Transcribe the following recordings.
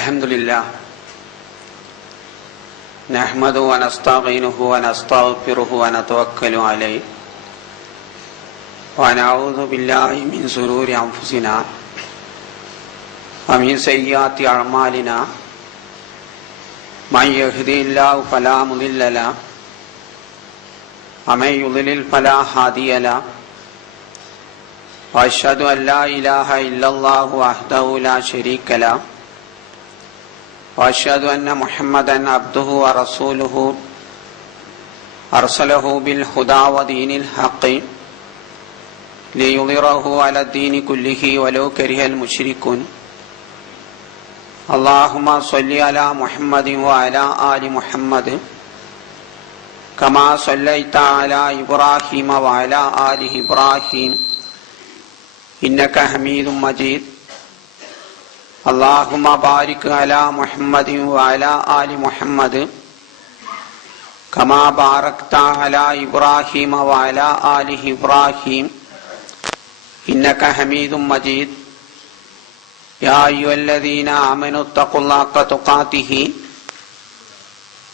الحمدلله نحمده ونستعينه ونستغفره ونتوكل عليه ونعوذ بالله من شرور أنفسنا ومن سيئات أعمالنا من يهده الله فلا مضل له ومن يضلل فلا هادي له وأشهد أن لا إله إلا الله وحده لا شريك له وأشهد أن محمدا عبده ورسوله أرسله بالهدى ودين الحق ليظهره على الدين كله ولو كره المشركون اللهم صل على محمد وعلى آل محمد كما صليت على إبراهيم وعلى آل إبراهيم إنك حميد مجيد اللهم بارك على محمد وعلى آل محمد كما باركت على إبراهيم وعلى آل إبراهيم إنك حميد مجيد يا أيها الذين آمنوا اتقوا الله حق تقاته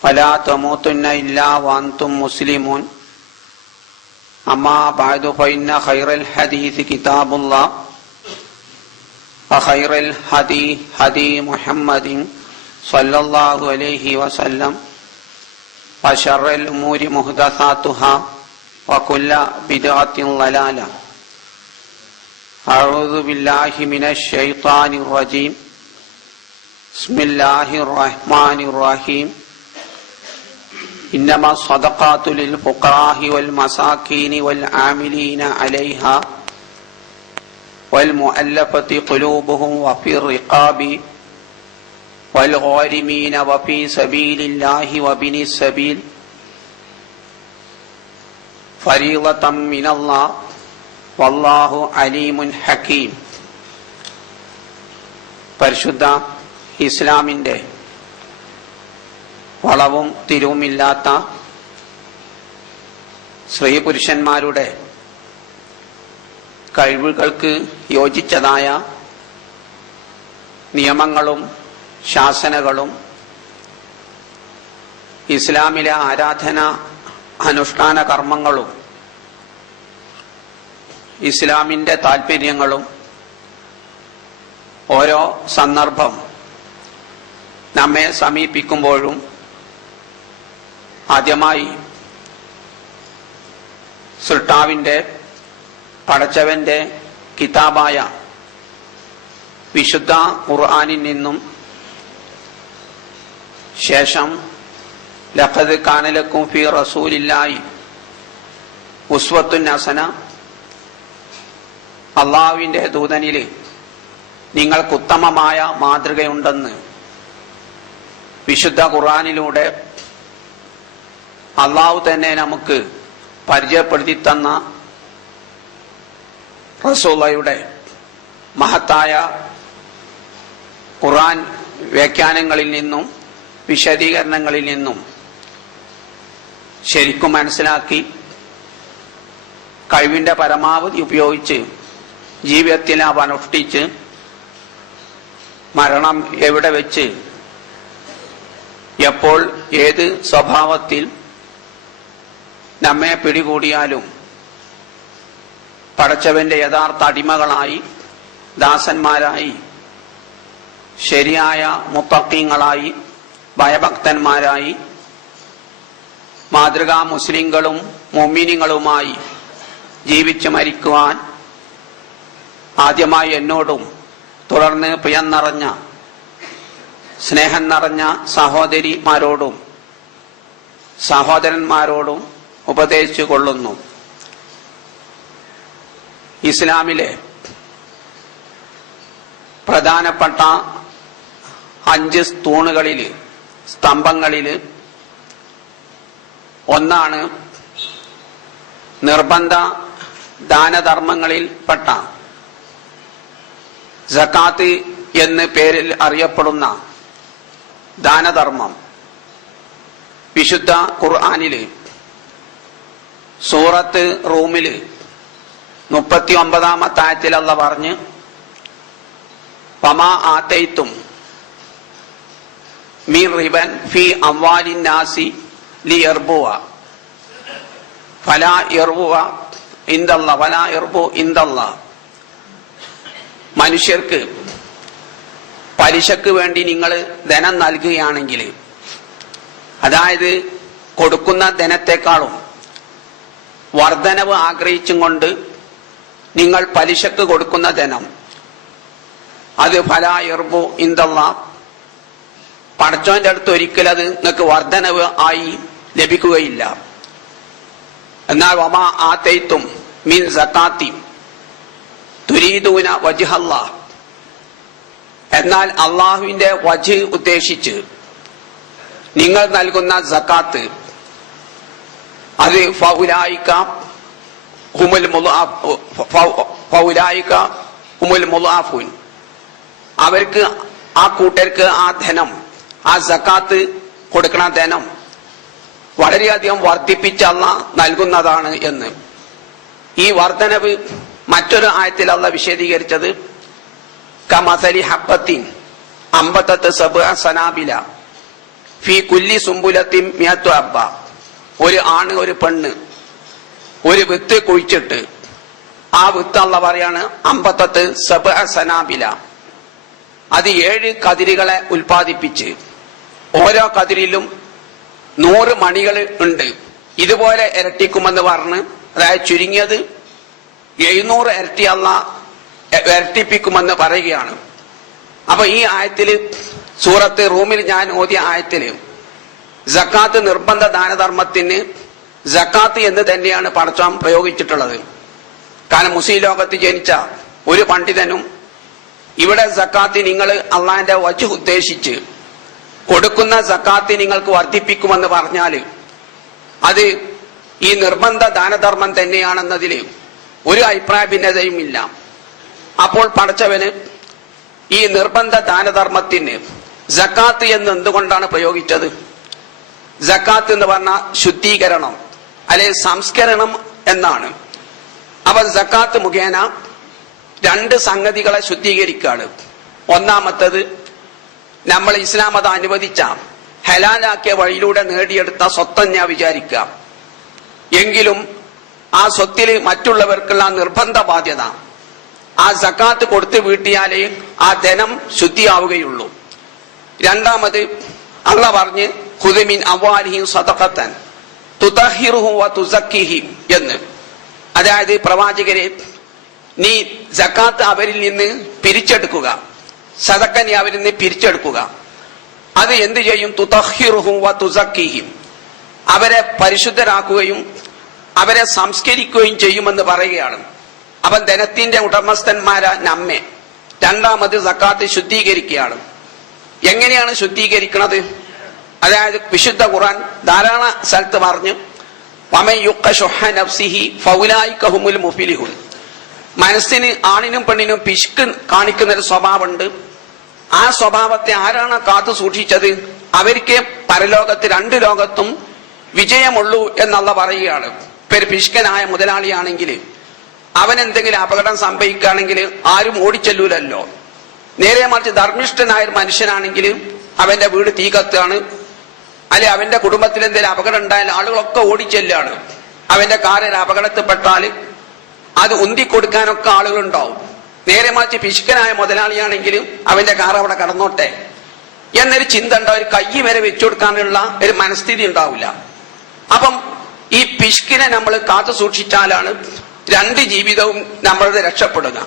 ولا تموتن إلا وأنتم مسلمون أما بعد فإن خير الحديث كتاب الله وخير الهدي هدي محمد صلى الله عليه وسلم وشر الأمور محدثاتها وكل بدعة ضلالة أعوذ بالله من الشيطان الرجيم بسم الله الرحمن الرحيم إنما الصدقات للفقراء والمساكين والعاملين عليها والمؤلفة قلوبهم وفي الرقاب والغارمين وفي سبيل الله وابن السبيل فريضة من الله والله عليم حكيم. പരിശുദ്ധ ഇസ്ലാമിൻ്റെ വളവും തിരിവുമില്ലാത്ത സ്ത്രീ പുരുഷന്മാരുടെ കഴിവുകൾക്ക് യോജിച്ചതായ നിയമങ്ങളും ശാസനകളും ഇസ്ലാമിലെ ആരാധന അനുഷ്ഠാന കർമ്മങ്ങളും ഇസ്ലാമിൻ്റെ താൽപ്പര്യങ്ങളും ഓരോ സന്ദർഭം നമ്മെ സമീപിക്കുമ്പോഴും ആദ്യമായി സൃഷ്ടാവിൻ്റെ പടച്ചവന്റെ കിതാബായ വിശുദ്ധ ഖുർആനിൽ നിന്നും ശേഷം ലഖദ് കാന ലക്കും ഫീ റസൂലില്ലാഹി ഉസ്വത്തുൻ ഹസന, അള്ളാഹുവിൻ്റെ ദൂതനിൽ നിങ്ങൾക്ക് ഉത്തമമായ മാതൃകയുണ്ടെന്ന് വിശുദ്ധ ഖുർആനിലൂടെ അള്ളാഹു തന്നെ നമുക്ക് പരിചയപ്പെടുത്തി തന്ന റസൂലുള്ളാഹിയുടെ മഹത്തായ ഖുർആൻ വ്യാഖ്യാനങ്ങളിൽ നിന്നും വിശദീകരണങ്ങളിൽ നിന്നും ശരിക്കും മനസ്സിലാക്കി കഴിവിൻ്റെ പരമാവധി ഉപയോഗിച്ച് ജീവിതത്തിൽ അവ അനുഷ്ഠിച്ച് മരണം എവിടെ വെച്ച് എപ്പോൾ ഏത് സ്വഭാവത്തിൽ നമ്മെ പിടികൂടിയാലും പടച്ചവന്റെ യഥാർത്ഥ അടിമകളായി ദാസന്മാരായി ശരിയായ മുത്തഖീങ്ങളായി ഭയഭക്തന്മാരായി മാതൃകാ മുസ്ലിങ്ങളും മുഅ്മിനീങ്ങളുമായി ജീവിച്ചു മരിക്കുവാൻ ആദ്യമായി എന്നോടും തുടർന്ന് പ്രിയം നിറഞ്ഞ സ്നേഹം നിറഞ്ഞ സഹോദരിമാരോടും സഹോദരന്മാരോടും ഉപദേശിച്ചു കൊള്ളുന്നു. ഇസ്ലാമിലെ പ്രധാനപ്പെട്ട 5 സ്തംഭങ്ങളിൽ ഒന്നാണ് നിർബന്ധ ദാനധർമ്മങ്ങളിൽപ്പെട്ട സകാത്ത് എന്ന് പേരിൽ അറിയപ്പെടുന്ന ദാനധർമ്മം. വിശുദ്ധ ഖുർആനിൽ സൂറത്ത് റൂമിൽ 39-ാമത്തെ ആയത്തിൽ അല്ലാഹു പറഞ്ഞു, വമാ ആതൈതും മിൻ റിബൻ ഫി അംവാലിൻ നാസി ലിയർബുവ ഫലാ യർബുവ ഇൻദല്ലാഹ് വലാ യർബു ഇൻദല്ലാഹ്. മനുഷ്യർക്ക് പലിശക്ക് വേണ്ടി നിങ്ങൾ ധനം നൽകുകയാണെങ്കിൽ, അതായത് കൊടുക്കുന്ന ധനത്തെക്കാളും വർധനവ് ആഗ്രഹിച്ചും കൊണ്ട് നിങ്ങൾ പലിശക്ക് കൊടുക്കുന്ന ധനം, അത് ഫലാ യർബു ഇൻദല്ലാഹ്, പടച്ചോന്റെ അടുത്ത് ഒരിക്കലും അത് നിങ്ങൾക്ക് വർധനവ് ആയി ലഭിക്കുകയില്ല. എന്നാൽ വമാ ആതൈതും മിൻ സകാത്തി തുരീദൂന വജ്ഹല്ലാഹ്, എന്നാൽ അള്ളാഹുവിന്റെ വജ്ഹ് ഉദ്ദേശിച്ച് നിങ്ങൾ നൽകുന്ന സകാത്ത്, അത് ഫൗലായിക ഹുമുൽ മുളാഫൂൻ, അവർക്ക് ആ കൂട്ടർക്ക് ആ ധനം, ആ സകാത്ത് കൊടുക്കണ ധനം വളരെയധികം വർദ്ധിപ്പിച്ച് അല്ലാഹ് നൽകുന്നതാണ് എന്ന്. ഈ വർധനവ് മറ്റൊരു ആയത്തിൽ അല്ലാഹ് വിശദീകരിച്ചത് കമസലി ഹബ്ബത്തിൻ അംബതത് സബ്അ സനാബില ഫീ കുല്ലി സുംബുലത്തിൻ മിഅത്തു ഹബ്ബ. ഒരു ആണ് ഒരു പെണ്ണ് ഒരു വിത്ത് കുഴിച്ചിട്ട് ആ വിത്ത് അല്ലാഹ് പറയാണ് അംബതത് സബ്അ സനാബില, അത് 7 കതിരുകളെ ഉൽപ്പാദിപ്പിച്ച് ഓരോ കതിരിലും 100 മണികൾ ഉണ്ട്, ഇതുപോലെ ഇരട്ടിക്കുമെന്ന് പറഞ്ഞ്, അതായത് ചുരുങ്ങിയത് 700 ഇരട്ടി അല്ലാഹ് ഇരട്ടിപ്പിക്കുമെന്ന് പറയുകയാണ്. അപ്പൊ ഈ ആയത്തില്, സൂറത്ത് റൂമിൽ ഞാൻ ഓതിയ ആയത്തില് സക്കാത്ത് നിർബന്ധ ദാനധർമ്മത്തിന് സക്കാത്ത് എന്ന് തന്നെയാണ് പടച്ചോൻ പ്രയോഗിച്ചിട്ടുള്ളത്. കാരണം മുസ്ലിം ലോകത്ത് ജനിച്ച ഒരു പണ്ഡിതനും ഇവിടെ സക്കാത്ത് നിങ്ങൾ അള്ളാഹിന്റെ വജ്ഹ് ഉദ്ദേശിച്ച് കൊടുക്കുന്ന സക്കാത്ത് നിങ്ങൾക്ക് വർദ്ധിപ്പിക്കുമെന്ന് പറഞ്ഞാൽ അത് ഈ നിർബന്ധ ദാനധർമ്മം തന്നെയാണെന്നതിൽ ഒരു അഭിപ്രായ ഭിന്നതയും ഇല്ല. അപ്പോൾ പടച്ചവന് ഈ നിർബന്ധ ദാനധർമ്മത്തിന് സക്കാത്ത് എന്ന് എന്തുകൊണ്ടാണ് പ്രയോഗിച്ചത്? സക്കാത്ത് എന്ന് പറഞ്ഞാൽ ശുദ്ധീകരണം അല്ലെ സംസ്കരണം എന്നാണ്. അപ്പൊ സക്കാത്ത് മുഖേന 2 സംഗതികളെ ശുദ്ധീകരിക്കുകയാണ്. ഒന്നാമത്തത്, നമ്മൾ ഇസ്ലാം മതം അനുവദിച്ച ഹലാലാക്കിയ വഴിയിലൂടെ നേടിയെടുത്ത സ്വത്തന്നെ വിചാരിക്കുക, എങ്കിലും ആ സ്വത്തിൽ മറ്റുള്ളവർക്കുള്ള നിർബന്ധ ബാധ്യത ആ സക്കാത്ത് കൊടുത്തു വീട്ടിയാലേ ആ ധനം ശുദ്ധിയാവുകയുള്ളൂ. രണ്ടാമത് അള്ളാഹ് പറഞ്ഞ് ഖുദ് മിൻ അംവാലിഹിം സദഖത്തൻ തുതഹിറുഹും വതുസക്കിഹിം എന്ന്. അതായത് പ്രവാചകരെ, നീ സക്കാത്ത് അവരിൽ നിന്ന് പിരിച്ചെടുക്കുക, സദഖ നീ അവരിൽ നിന്ന് പിരിച്ചെടുക്കുക. അത് എന്ത് ചെയ്യും? തുതഹിറുഹും വതുസക്കിഹിം, അവരെ പരിശുദ്ധരാക്കുകയും അവരെ സംസ്കരിക്കുകയും ചെയ്യുമെന്ന് പറയുകയാണ്. അവൻ ധനത്തിന്റെ ഉടമസ്ഥന്മാരാ നമ്മെ. രണ്ടാമത് സക്കാത്ത് ശുദ്ധീകരിക്കുകയാണ്. എങ്ങനെയാണ് ശുദ്ധീകരിക്കുന്നത്? അതായത് വിശുദ്ധ ഖുർആൻ ധാരാളം സ്ഥലത്ത് പറഞ്ഞു, വമൻ യുഖ ശുഹ നഫ്സിഹി ഫൗലൈക ഹുമുൽ മുഫ്ലിഹൂൻ. മനസ്സിന് ആണിനും പെണ്ണിനും പിശുക്ക് കാണിക്കുന്ന ഒരു സ്വഭാവമുണ്ട്. ആ സ്വഭാവത്തെ ആരാണ് കാത്തു സൂക്ഷിച്ചത്? അവർക്ക് പരലോകത്ത് 2 ലോകത്തും വിജയമുള്ളൂ എന്നുള്ള പറയുകയാണ്. ഒരു പിശുക്കനായ മുതലാളിയാണെങ്കിൽ അവൻ എന്തെങ്കിലും അപകടം സംഭവിക്കുകയാണെങ്കിൽ ആരും ഓടിച്ചെല്ലൂലല്ലോ. നേരെ മറിച്ച് ധർമ്മിഷ്ഠനായ ഒരു മനുഷ്യനാണെങ്കിൽ അവന്റെ വീട് തീ കത്തുകയാണ്, അല്ലെ അവന്റെ കുടുംബത്തിൽ എന്തെങ്കിലും അപകടം ഉണ്ടായാൽ ആളുകളൊക്കെ ഓടിച്ചെല്ലാണ്. അവന്റെ കാറിൽ അപകടത്തിൽപ്പെട്ടാൽ അത് ഉന്തിക്കൊടുക്കാനൊക്കെ ആളുകളുണ്ടാവും. നേരെ മറിച്ച് പിശുക്കനായ മുതലാളിയാണെങ്കിൽ അവന്റെ കാർ അവിടെ കടന്നോട്ടെ എന്നൊരു ചിന്ത ഉണ്ടാവും. ഒരു കൈ വരെ വെച്ചു കൊടുക്കാനുള്ള ഒരു മനസ്ഥിതി ഉണ്ടാവില്ല. അപ്പം ഈ പിശുക്കിനെ നമ്മൾ കാത്തു സൂക്ഷിച്ചാലാണ് 2 ജീവിതവും നമ്മളത് രക്ഷപ്പെടുക.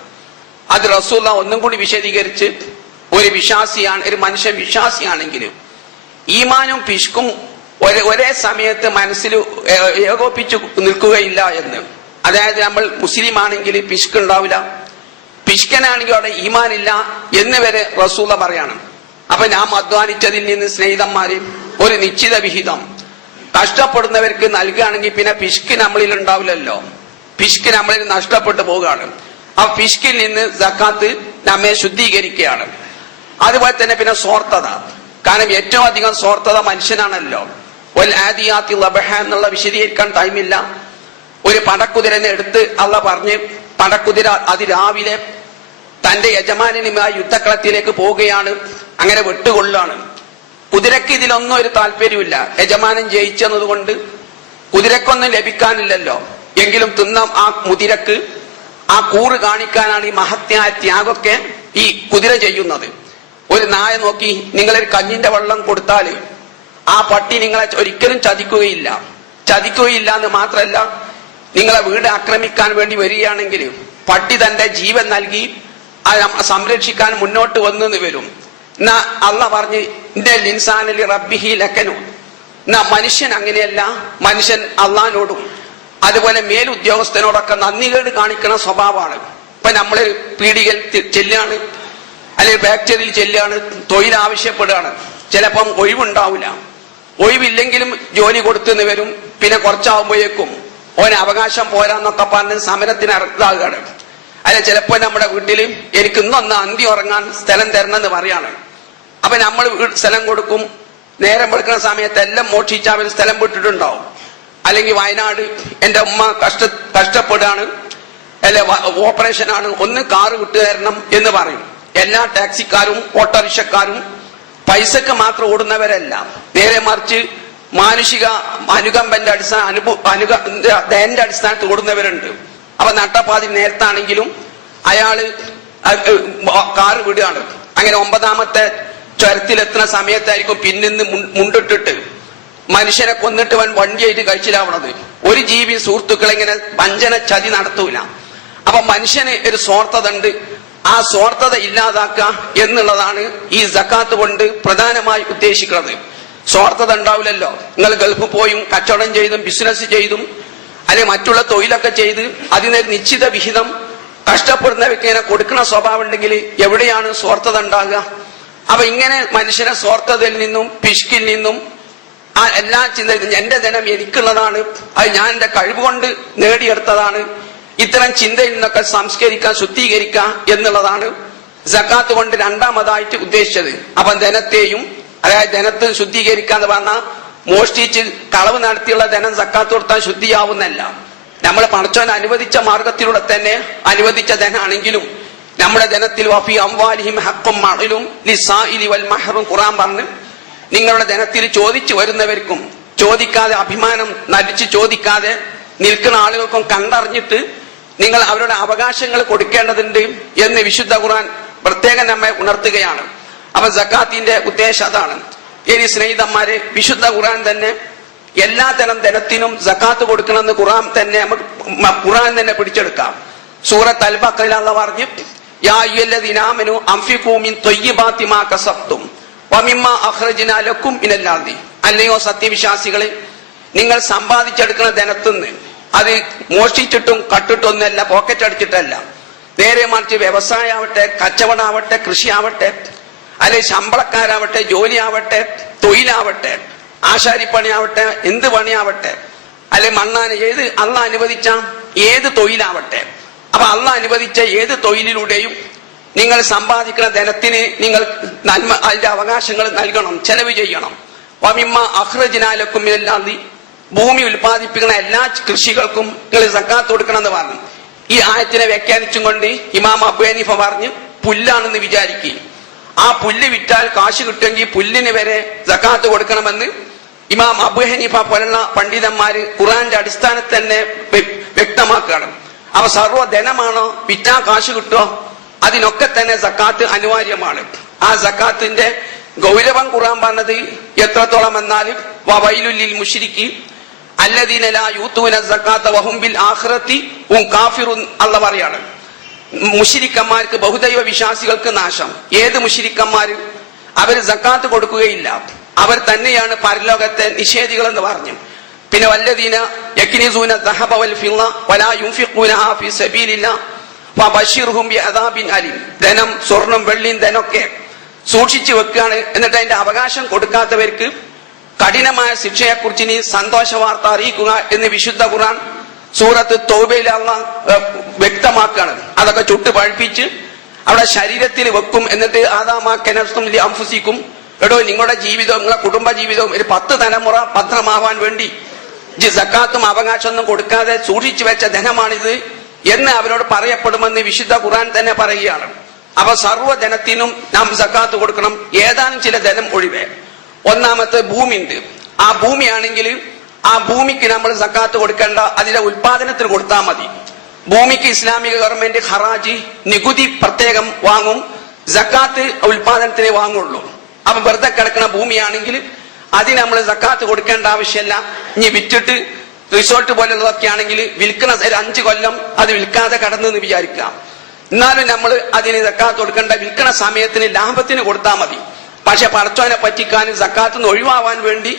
അത് റസൂലുള്ളാഹി ഒന്നും കൂടി വിശദീകരിച്ച്, ഒരു വിശ്വാസിയാണ്, ഒരു മനുഷ്യൻ വിശ്വാസിയാണെങ്കിൽ ഈമാനും പിശുക്കും ഒരേ സമയത്ത് മനസ്സിൽ ഏകോപിച്ചു നിൽക്കുകയില്ല എന്ന്. അതായത് നമ്മൾ മുസ്ലിം ആണെങ്കിൽ പിശുക്ക് ഉണ്ടാവില്ല, പിശുക്കനാണെങ്കിൽ അവിടെ ഈമാൻ ഇല്ല എന്ന് വരെ റസൂലുള്ളാഹി പറയാണ്. അപ്പൊ നാം അധ്വാനിച്ചതിൽ നിന്ന് സ്നേഹിതന്മാര് ഒരു നിശ്ചിത വിഹിതം കഷ്ടപ്പെടുന്നവർക്ക് നൽകുകയാണെങ്കിൽ പിന്നെ പിശുക്ക് നമ്മളിൽ ഉണ്ടാവില്ലല്ലോ. പിശുക്ക് നമ്മളിൽ നഷ്ടപ്പെട്ടു പോവുകയാണ്. ആ പിശുക്കിൽ നിന്ന് സക്കാത്ത് നമ്മെ ശുദ്ധീകരിക്കുകയാണ്. അതുപോലെ തന്നെ പിന്നെ സ്വാർത്ഥത, കാരണം ഏറ്റവും അധികം സ്വാർത്ഥത മനുഷ്യനാണല്ലോ. വൽ ആദിയാത്തി ലബഹ എന്നുള്ള വിശദീകരിക്കാൻ ടൈമില്ല. ഒരു പടക്കുതിരനെ എടുത്ത് അള്ളാഹ് പറഞ്ഞ്, പടക്കുതിര അതിരാവിലെ തന്റെ യജമാനനുമായി യുദ്ധക്കളത്തിലേക്ക് പോവുകയാണ്. അങ്ങനെ വെട്ടുകൊള്ളാണ്. കുതിരക്ക് ഇതിലൊന്നും ഒരു താല്പര്യമില്ല. യജമാനൻ ജയിച്ചെന്നതുകൊണ്ട് കുതിരക്കൊന്നും ലഭിക്കാനില്ലല്ലോ. എങ്കിലും തിന്ന ആ കുതിരക്ക് ആ കൂറ് കാണിക്കാനാണ് ഈ മഹത്യായ ത്യാഗമൊക്കെ ഈ കുതിര ചെയ്യുന്നത്. ഒരു നായ നോക്കി നിങ്ങളൊരു കഞ്ഞിന്റെ വെള്ളം കൊടുത്താല് ആ പട്ടി നിങ്ങളെ ഒരിക്കലും ചതിക്കുകയില്ല എന്ന് മാത്രമല്ല, നിങ്ങളെ വീട് ആക്രമിക്കാൻ വേണ്ടി വരികയാണെങ്കിൽ പട്ടി തന്റെ ജീവൻ നൽകി സംരക്ഷിക്കാൻ മുന്നോട്ട് വന്നെന്ന് വരും. എന്നാ അള്ളാഹ് പറഞ്ഞ് ഇന്നൽ ഇൻസാന റബ്ബിഹി ലകനൂൻ. എന്നാ മനുഷ്യൻ അങ്ങനെയല്ല. മനുഷ്യൻ അള്ളാഹിനോടും അതുപോലെ മേലുദ്യോഗസ്ഥനോടൊക്കെ നന്ദികേട് കാണിക്കുന്ന സ്വഭാവമാണ്. ഇപ്പൊ നമ്മള് പീടികയിൽ ചെല്ലുകയാണ്, അല്ലെങ്കിൽ ഫാക്ടറിയിൽ ചെല്ലുകയാണ്, തൊഴിൽ ആവശ്യപ്പെടുകയാണ്. ചിലപ്പം ഒഴിവുണ്ടാവില്ല. ഒഴിവില്ലെങ്കിലും ജോലി കൊടുത്തുനിന്ന് വരും. പിന്നെ കുറച്ചാവുമ്പോഴേക്കും ഓന് അവകാശം പോരാന്നൊക്കെ പറഞ്ഞ് സമരത്തിന് ഇറക്കാവുകയാണ്. അല്ലെ ചിലപ്പോ നമ്മുടെ വീട്ടിൽ എനിക്ക് ഇന്നൊന്ന് അന്തി ഉറങ്ങാൻ സ്ഥലം തരണമെന്ന് പറയാണ്. അപ്പൊ നമ്മൾ സ്ഥലം കൊടുക്കും. നേരം വെളുക്കുന്ന സമയത്ത് എല്ലാം മോഷിച്ച് അവർ സ്ഥലം വിട്ടിട്ടുണ്ടാവും. അല്ലെങ്കിൽ വയനാട് എന്റെ ഉമ്മ കഷ്ടപ്പെടുകയാണ്, അല്ലെ ഓപ്പറേഷനാണ്, ഒന്ന് കാറ് വിട്ടു തരണം എന്ന് പറയും. എല്ലാ ടാക്സിക്കാരും ഓട്ടോറിക്ഷക്കാരും പൈസക്ക് മാത്രം ഓടുന്നവരല്ല, നേരെ മറിച്ച് മാനുഷിക അനുകമ്പന്റെ ദയന്റെ അടിസ്ഥാനത്തിൽ ഓടുന്നവരുണ്ട്. അപ്പൊ നട്ടപ്പാതി നേരത്താണെങ്കിലും അയാള് കാറ് വിടുകയാണ്. അങ്ങനെ 9ാമത്തെ ചുരത്തിലെത്തുന്ന സമയത്തായിരിക്കും പിന്നിന്ന് മുണ്ടിട്ടിട്ട് മനുഷ്യനെ കൊന്നിട്ട് വണ്ടിയായിട്ട് കഴിച്ചിലാവണത്. ഒരു ജീവി സുഹൃത്തുക്കളെ ഇങ്ങനെ വഞ്ചന ചതി നടത്തൂല. അപ്പൊ മനുഷ്യന് ഒരു സ്വാർത്ഥത ഉണ്ട്. ആ സ്വാർത്ഥത ഇല്ലാതാക്കുക എന്നുള്ളതാണ് ഈ സക്കാത്ത് കൊണ്ട് പ്രധാനമായി ഉദ്ദേശിക്കുന്നത്. സ്വാർത്ഥത ഉണ്ടാവില്ലല്ലോ. നിങ്ങൾ ഗൾഫ് പോയും കച്ചവടം ചെയ്തും ബിസിനസ് ചെയ്തും അല്ലെ മറ്റുള്ള തൊഴിലൊക്കെ ചെയ്ത് അതിനൊരു നിശ്ചിത വിഹിതം കഷ്ടപ്പെടുന്നവർക്ക് ഇങ്ങനെ കൊടുക്കുന്ന സ്വഭാവം ഉണ്ടെങ്കിൽ എവിടെയാണ് സ്വാർത്ഥത ഉണ്ടാകുക? അപ്പൊ ഇങ്ങനെ മനുഷ്യനെ സ്വാർത്ഥതയിൽ നിന്നും പിശുക്കിൽ നിന്നും ആ എല്ലാ ചിന്ത, എന്റെ ധനം എനിക്കുള്ളതാണ്, അത് ഞാൻ എന്റെ കഴിവുകൊണ്ട് നേടിയെടുത്തതാണ്, ഇത്തരം ചിന്തയിൽ നിന്നൊക്കെ സംസ്കരിക്കാൻ ശുദ്ധീകരിക്കുക എന്നുള്ളതാണ് സക്കാത്ത് കൊണ്ട് രണ്ടാമതായിട്ട് ഉദ്ദേശിച്ചത്. അപ്പൊ ധനത്തെയും, അതായത് ധനത്തെ ശുദ്ധീകരിക്കാന്ന് പറഞ്ഞാൽ മോഷ്ടിച്ച് കളവ് നടത്തിയുള്ള ധനം സക്കാത്ത് കൊടുത്താൽ ശുദ്ധിയാവുന്നല്ല. നമ്മൾ പടച്ചോൻ അനുവദിച്ച മാർഗത്തിലൂടെ തന്നെ അനുവദിച്ച ധനാണെങ്കിലും നമ്മുടെ ധനത്തിൽ വഫി അംവാലിഹിം ഹഖ്ഖും മഅലൂം ലിസാഇലി വൽ മഹ്റൂം ഖുർആൻ പറഞ്ഞു, നിങ്ങളുടെ ധനത്തിൽ ചോദിച്ചു വരുന്നവർക്കും ചോദിക്കാതെ അഭിമാനം നടിച്ച് ചോദിക്കാതെ നിൽക്കുന്ന ആളുകൾക്കും കണ്ടറിഞ്ഞിട്ട് നിങ്ങൾ അവരുടെ അവകാശങ്ങൾ കൊടുക്കേണ്ടതുണ്ട് എന്ന് വിശുദ്ധ ഖുർആൻ പ്രത്യേകം നമ്മെ ഉണർത്തുകയാണ്. അപ്പൊ സക്കാത്തിന്റെ ഉദ്ദേശം അതാണ്. ഇനി സ്നേഹിതന്മാരെ, വിശുദ്ധ ഖുർആൻ തന്നെ എല്ലാ തരം ധനത്തിനും സക്കാത്ത് കൊടുക്കണമെന്ന് ഖുർആൻ തന്നെ പിടിച്ചെടുക്കാം. സൂറത്ത് അൽ ബഖറയിൽ അല്ലാഹു പറഞ്ഞു, യാ അയ്യുഹല്ലദീന ആമനൂ അൻഫിഖൂ മിൻ ത്വയ്യിബാതി മാ കസബ്തും വമിമ്മാ അഖ്റജ്നാ ലക്കും മിനൽ അർദി. അല്ലയോ സത്യവിശ്വാസികളെ, നിങ്ങൾ സമ്പാദിച്ചെടുക്കുന്ന ധനത്തുനിന്ന് അത് മോഷ്ടിച്ചിട്ടും കട്ടിട്ടൊന്നല്ല, പോക്കറ്റ് അടിച്ചിട്ടല്ല, നേരെ മറിച്ച് വ്യവസായമാവട്ടെ, കച്ചവടമാവട്ടെ, കൃഷിയാവട്ടെ, അല്ലെ ശമ്പളക്കാരാവട്ടെ, ജോലിയാവട്ടെ, തൊഴിലാവട്ടെ, ആശാരിപ്പണിയാവട്ടെ, എന്ത് പണിയാവട്ടെ, അല്ലെ മണ്ണാന, ഏത് അള്ളാഹ് അനുവദിച്ച ഏത് തൊഴിലാവട്ടെ, അപ്പൊ അള്ളാഹ് അനുവദിച്ച ഏത് തൊഴിലിലൂടെയും നിങ്ങൾ സമ്പാദിക്കുന്ന ധനത്തിന് നിങ്ങൾ നന്മ, അതിന്റെ അവകാശങ്ങൾ നൽകണം, ചെലവ് ചെയ്യണം. വമിമ്മാ അഖ്റജ്നാ ലക്കും മിനൽ അർദി, ഭൂമി ഉൽപ്പാദിപ്പിക്കുന്ന എല്ലാ കൃഷികൾക്കും നിങ്ങൾ സക്കാത്ത് കൊടുക്കണം എന്ന് പറഞ്ഞു. ഈ ആയത്തിനെ വ്യാഖ്യാനിച്ചും കൊണ്ട് ഇമാം അബൂ ഹനീഫ പറഞ്ഞു, പുല്ലാണെന്ന് വിചാരിക്കുക, ആ പുല്ല് വിറ്റാൽ കാശ് കിട്ടുമെങ്കിൽ പുല്ലിന് വരെ സക്കാത്ത് കൊടുക്കണമെന്ന് ഇമാം അബൂ ഹനീഫ പോലുള്ള പണ്ഡിതന്മാര് ഖുർആന്റെ അടിസ്ഥാനത്തിൽ തന്നെ വ്യക്തമാക്കുകയാണ്. അവ സർവ്വ ധനമാണോ, വിറ്റാ കാശ് കിട്ടുമോ, അതിനൊക്കെ തന്നെ സക്കാത്ത് അനിവാര്യമാണ്. ആ സക്കാത്തിന്റെ ഗൗരവം ഖുർആൻ പറഞ്ഞത് എത്രത്തോളം എന്നാൽ വവൈലുൽ ലിൽ മുശ്രിക്കി അല്ലദീന ലാ യൂതൂന സക്കാത്ത വഹും ബിൽ ആഖിറതി ഹും കാഫിറുൻ. അല്ലാഹു പറയാണ്, മുശ്രിക്കന്മാർക്ക്, ബഹുദൈവ വിശ്വാസികൾക്ക് നാശം. ഏത് മുശ്രിക്കന്മാര്? അവര് സക്കാത്ത് കൊടുക്കുകയില്ല, അവർ തന്നെയാണ് പരലോകത്തെ നിഷേധികൾ എന്ന് പറഞ്ഞു. പിന്നെ വല്ലദീന യക്നിസൂന ദഹബ വൽ ഫിദ്ദ വലാ യുൻഫിഖൂനഹാ ഫീ സബീലില്ലാഹ് ഫബശിർഹും ബിഅദാബിൻ അലീം. ധനം, സ്വർണം, വെള്ളിയും ധനമൊക്കെ സൂക്ഷിച്ചു വെക്കുകയാണ്, എന്നിട്ട് അതിന്റെ അവകാശം കൊടുക്കാത്തവർക്ക് കഠിനമായ ശിക്ഷയെക്കുറിച്ച് ഇനി സന്തോഷ വാർത്ത അറിയിക്കുക എന്ന് വിശുദ്ധ ഖുർആൻ സൂറത്ത് തൗബയിൽ അല്ലാഹ് വ്യക്തമാക്കുകയാണ്. അതൊക്കെ ചുട്ട് പഴുപ്പിച്ച് അവിടെ ശരീരത്തിൽ വെക്കും. എന്നിട്ട് ആദാമാക്കനസ്തും അംഫുസിക്കും, എടോ നിങ്ങളുടെ ജീവിതവും നിങ്ങളുടെ കുടുംബ ജീവിതവും ഒരു 10 തലമുറ ഭദ്രമാവാൻ വേണ്ടി സക്കാത്തും അവകാശമൊന്നും കൊടുക്കാതെ സൂക്ഷിച്ചു വെച്ച ധനമാണിത് എന്ന് അവരോട് പറയപ്പെടുമെന്ന് വിശുദ്ധ ഖുർആൻ തന്നെ പറയുകയാണ്. അപ്പൊ സർവ്വ ധനത്തിനും നാം സക്കാത്ത് കൊടുക്കണം, ഏതാനും ചില ധനം ഒഴിവേ. ഒന്നാമത്തെ ഭൂമി ഉണ്ട്. ആ ഭൂമിയാണെങ്കിൽ ആ ഭൂമിക്ക് നമ്മൾ സക്കാത്ത് കൊടുക്കേണ്ട, അതിന്റെ ഉൽപാദനത്തിന് കൊടുത്താൽ മതി. ഭൂമിക്ക് ഇസ്ലാമിക ഗവൺമെന്റ് ഹറാജ് നികുതി പ്രത്യേകം വാങ്ങും, സക്കാത്ത് ഉൽപാദനത്തിനെ വാങ്ങുള്ളൂ. അപ്പൊ വെറുതെ കിടക്കുന്ന ഭൂമിയാണെങ്കിൽ അതിന് നമ്മൾ സക്കാത്ത് കൊടുക്കേണ്ട ആവശ്യമില്ല. ഇനി വിറ്റിട്ട് റിസോർട്ട് പോലുള്ളതൊക്കെ ആണെങ്കിൽ വിൽക്കുന്ന 5 കൊല്ലം അത് വിൽക്കാതെ കടന്നെന്ന് വിചാരിക്കാം. എന്നാലും നമ്മൾ അതിന് സക്കാത്ത് കൊടുക്കേണ്ട, വിൽക്കുന്ന സമയത്തിന് ലാഭത്തിന് കൊടുത്താൽ മതി. പക്ഷെ പടച്ചോനെ പറ്റിക്കാനും സക്കാത്ത് ഒഴിവാവാൻ വേണ്ടി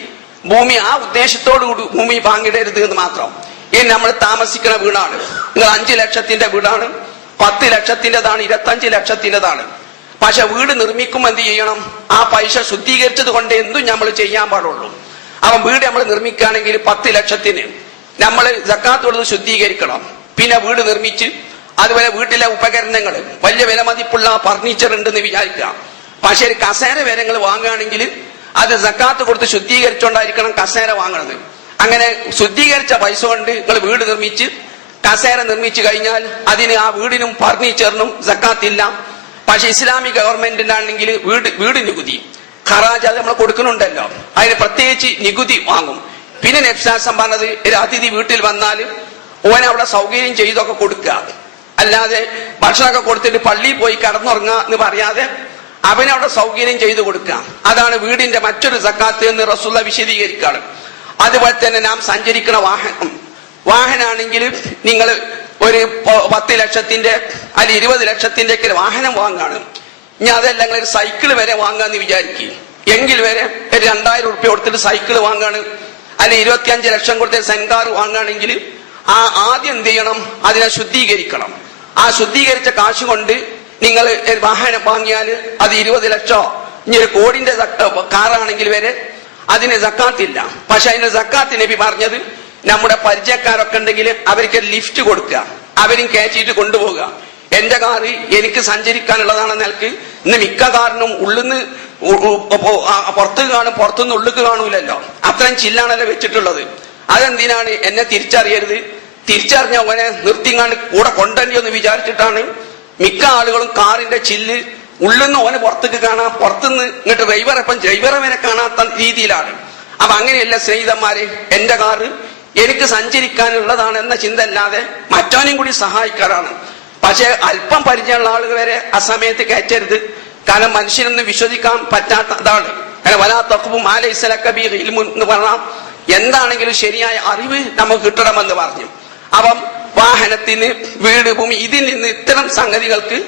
ഭൂമി ആ ഉദ്ദേശത്തോടുകൂടി ഭൂമി വാങ്ങിടരുത് എന്ന് മാത്രം. ഇനി നമ്മൾ താമസിക്കുന്ന വീടാണ്, നിങ്ങൾ 5 ലക്ഷത്തിന്റെ വീടാണ്, 10 ലക്ഷത്തിൻ്റെതാണ്, 25 ലക്ഷത്തിൻ്റെതാണ്. പക്ഷെ വീട് നിർമ്മിക്കുമ്പോൾ എന്ത് ചെയ്യണം? ആ പൈസ ശുദ്ധീകരിച്ചത് കൊണ്ട് എന്തും നമ്മൾ ചെയ്യാൻ പാടുള്ളൂ. അവൻ വീട് നമ്മൾ നിർമ്മിക്കുകയാണെങ്കിൽ 10 ലക്ഷത്തിന് നമ്മൾ സക്കാത്ത് കൊടുത്ത് ശുദ്ധീകരിക്കണം. പിന്നെ വീട് നിർമ്മിച്ച് അതുപോലെ വീട്ടിലെ ഉപകരണങ്ങൾ, വലിയ വിലമതിപ്പുള്ള ഫർണിച്ചർ ഉണ്ടെന്ന് വിചാരിക്കാം. പക്ഷെ ഒരു കസേര വരെ നിങ്ങൾ വാങ്ങുകയാണെങ്കിൽ അത് സക്കാത്ത് കൊടുത്ത് ശുദ്ധീകരിച്ചുകൊണ്ടായിരിക്കണം കസേര വാങ്ങുന്നത്. അങ്ങനെ ശുദ്ധീകരിച്ച പൈസ കൊണ്ട് നിങ്ങൾ വീട് നിർമ്മിച്ച് കസേര നിർമ്മിച്ചു കഴിഞ്ഞാൽ അതിന് ആ വീടിനും ഫർണിച്ചറിനും സക്കാത്തില്ല. പക്ഷെ ഇസ്ലാമിക ഗവൺമെന്റിനാണെങ്കിൽ വീട് നികുതി ഖറാജ് അത് നമ്മൾ കൊടുക്കുന്നുണ്ടല്ലോ, അതിന് പ്രത്യേകിച്ച് നികുതി വാങ്ങും. പിന്നെ നബ്സാസം പറഞ്ഞത് ഒരു അതിഥി വീട്ടിൽ വന്നാൽ ഓൻ അവിടെ സൗകര്യം ചെയ്തൊക്കെ കൊടുക്കുക, അല്ലാതെ ഭക്ഷണമൊക്കെ കൊടുത്തിട്ട് പള്ളിയിൽ പോയി കടന്നുറങ്ങുക എന്ന് പറയാതെ അവനവിടെ സൗകര്യം ചെയ്തു കൊടുക്കുക. അതാണ് വീടിന്റെ മറ്റൊരു സക്കാത്ത് എന്ന് റസൂലുള്ളാഹി വിശദീകരിക്കുകയാണ്. അതുപോലെ തന്നെ നാം സഞ്ചരിക്കുന്ന വാഹനാണെങ്കിൽ നിങ്ങൾ ഒരു 10 ലക്ഷത്തിന്റെ അല്ലെങ്കിൽ 20 ലക്ഷത്തിന്റെ ഒക്കെ വാഹനം വാങ്ങാണ്. ഇനി അതല്ല നിങ്ങൾ ഒരു സൈക്കിൾ വരെ വാങ്ങാന്ന് വിചാരിക്കും, എങ്കിൽ വരെ ഒരു 2000 റുപ്യ കൊടുത്തിട്ട് സൈക്കിൾ വാങ്ങാണ്, അല്ലെങ്കിൽ 25 ലക്ഷം കൊടുത്ത് സെൻകാർ വാങ്ങുകയാണെങ്കിൽ ആദ്യം എന്ത് ചെയ്യണം? അതിനെ ശുദ്ധീകരിക്കണം. ആ ശുദ്ധീകരിച്ച കാശ് കൊണ്ട് നിങ്ങൾ വാഹനം വാങ്ങിയാൽ അത് 20 ലക്ഷമോ ഇനി 1 കോടിന്റെ കാറാണെങ്കിൽ വരെ അതിന് സക്കാത്തില്ല. പക്ഷെ അതിന് സക്കാത്ത് നബി പറഞ്ഞത് നമ്മുടെ പരിചയക്കാരൊക്കെ ഉണ്ടെങ്കിൽ അവർക്ക് ലിഫ്റ്റ് കൊടുക്കുക, അവരും കയറ്റിയിട്ട് കൊണ്ടുപോകുക. എന്റെ കാറ് എനിക്ക് സഞ്ചരിക്കാനുള്ളതാണ് നിലക്ക് ഇന്ന് മിക്ക കാറിനും ഉള്ളിന്ന് പുറത്ത് കാണും, പുറത്തുനിന്ന് ഉള്ളിക്ക് കാണൂലല്ലോ, അത്രയും ചില്ലാണല്ലോ വെച്ചിട്ടുള്ളത്. അതെന്തിനാണ്? എന്നെ തിരിച്ചറിയരുത്, തിരിച്ചറിഞ്ഞ അവനെ നിർത്തിങ്ങാണ്ട് കൂടെ കൊണ്ടുവരില്ലെന്ന് വിചാരിച്ചിട്ടാണ് മിക്ക ആളുകളും കാറിന്റെ ചില്ല് ഉള്ളിന്ന് ഓന് പുറത്തേക്ക് കാണാം, പുറത്തുനിന്ന് ഇങ്ങോട്ട് ഡ്രൈവറെ വരെ കാണാത്ത രീതിയിലാണ്. അപ്പൊ അങ്ങനെയല്ല സ്നേഹിതന്മാരെ, എന്റെ കാറ് എനിക്ക് സഞ്ചരിക്കാനുള്ളതാണ് എന്ന ചിന്ത അല്ലാതെ മറ്റവനെയും കൂടി സഹായിക്കാറാണ്. പക്ഷെ അല്പം പരിചയമുള്ള ആളുകൾ വരെ ആ സമയത്ത് കയറ്റരുത്. കാരണം മനുഷ്യനൊന്നും വിശ്വസിക്കാൻ പറ്റാത്തതാണ്. കാരണം വലാ തഖ്ഫു മാ ലൈസ ലക ബിഹി ഇൽമുൻ എന്ന് പറഞ്ഞാൽ എന്താണെങ്കിലും ശരിയായ അറിവ് നമുക്ക് കിട്ടണമെന്ന് പറഞ്ഞു. അപ്പം വാഹനത്തിന്, വീട്, ഭൂമി, ഇതിൽ നിന്ന് ഇത്തരം സംഗതികൾക്ക്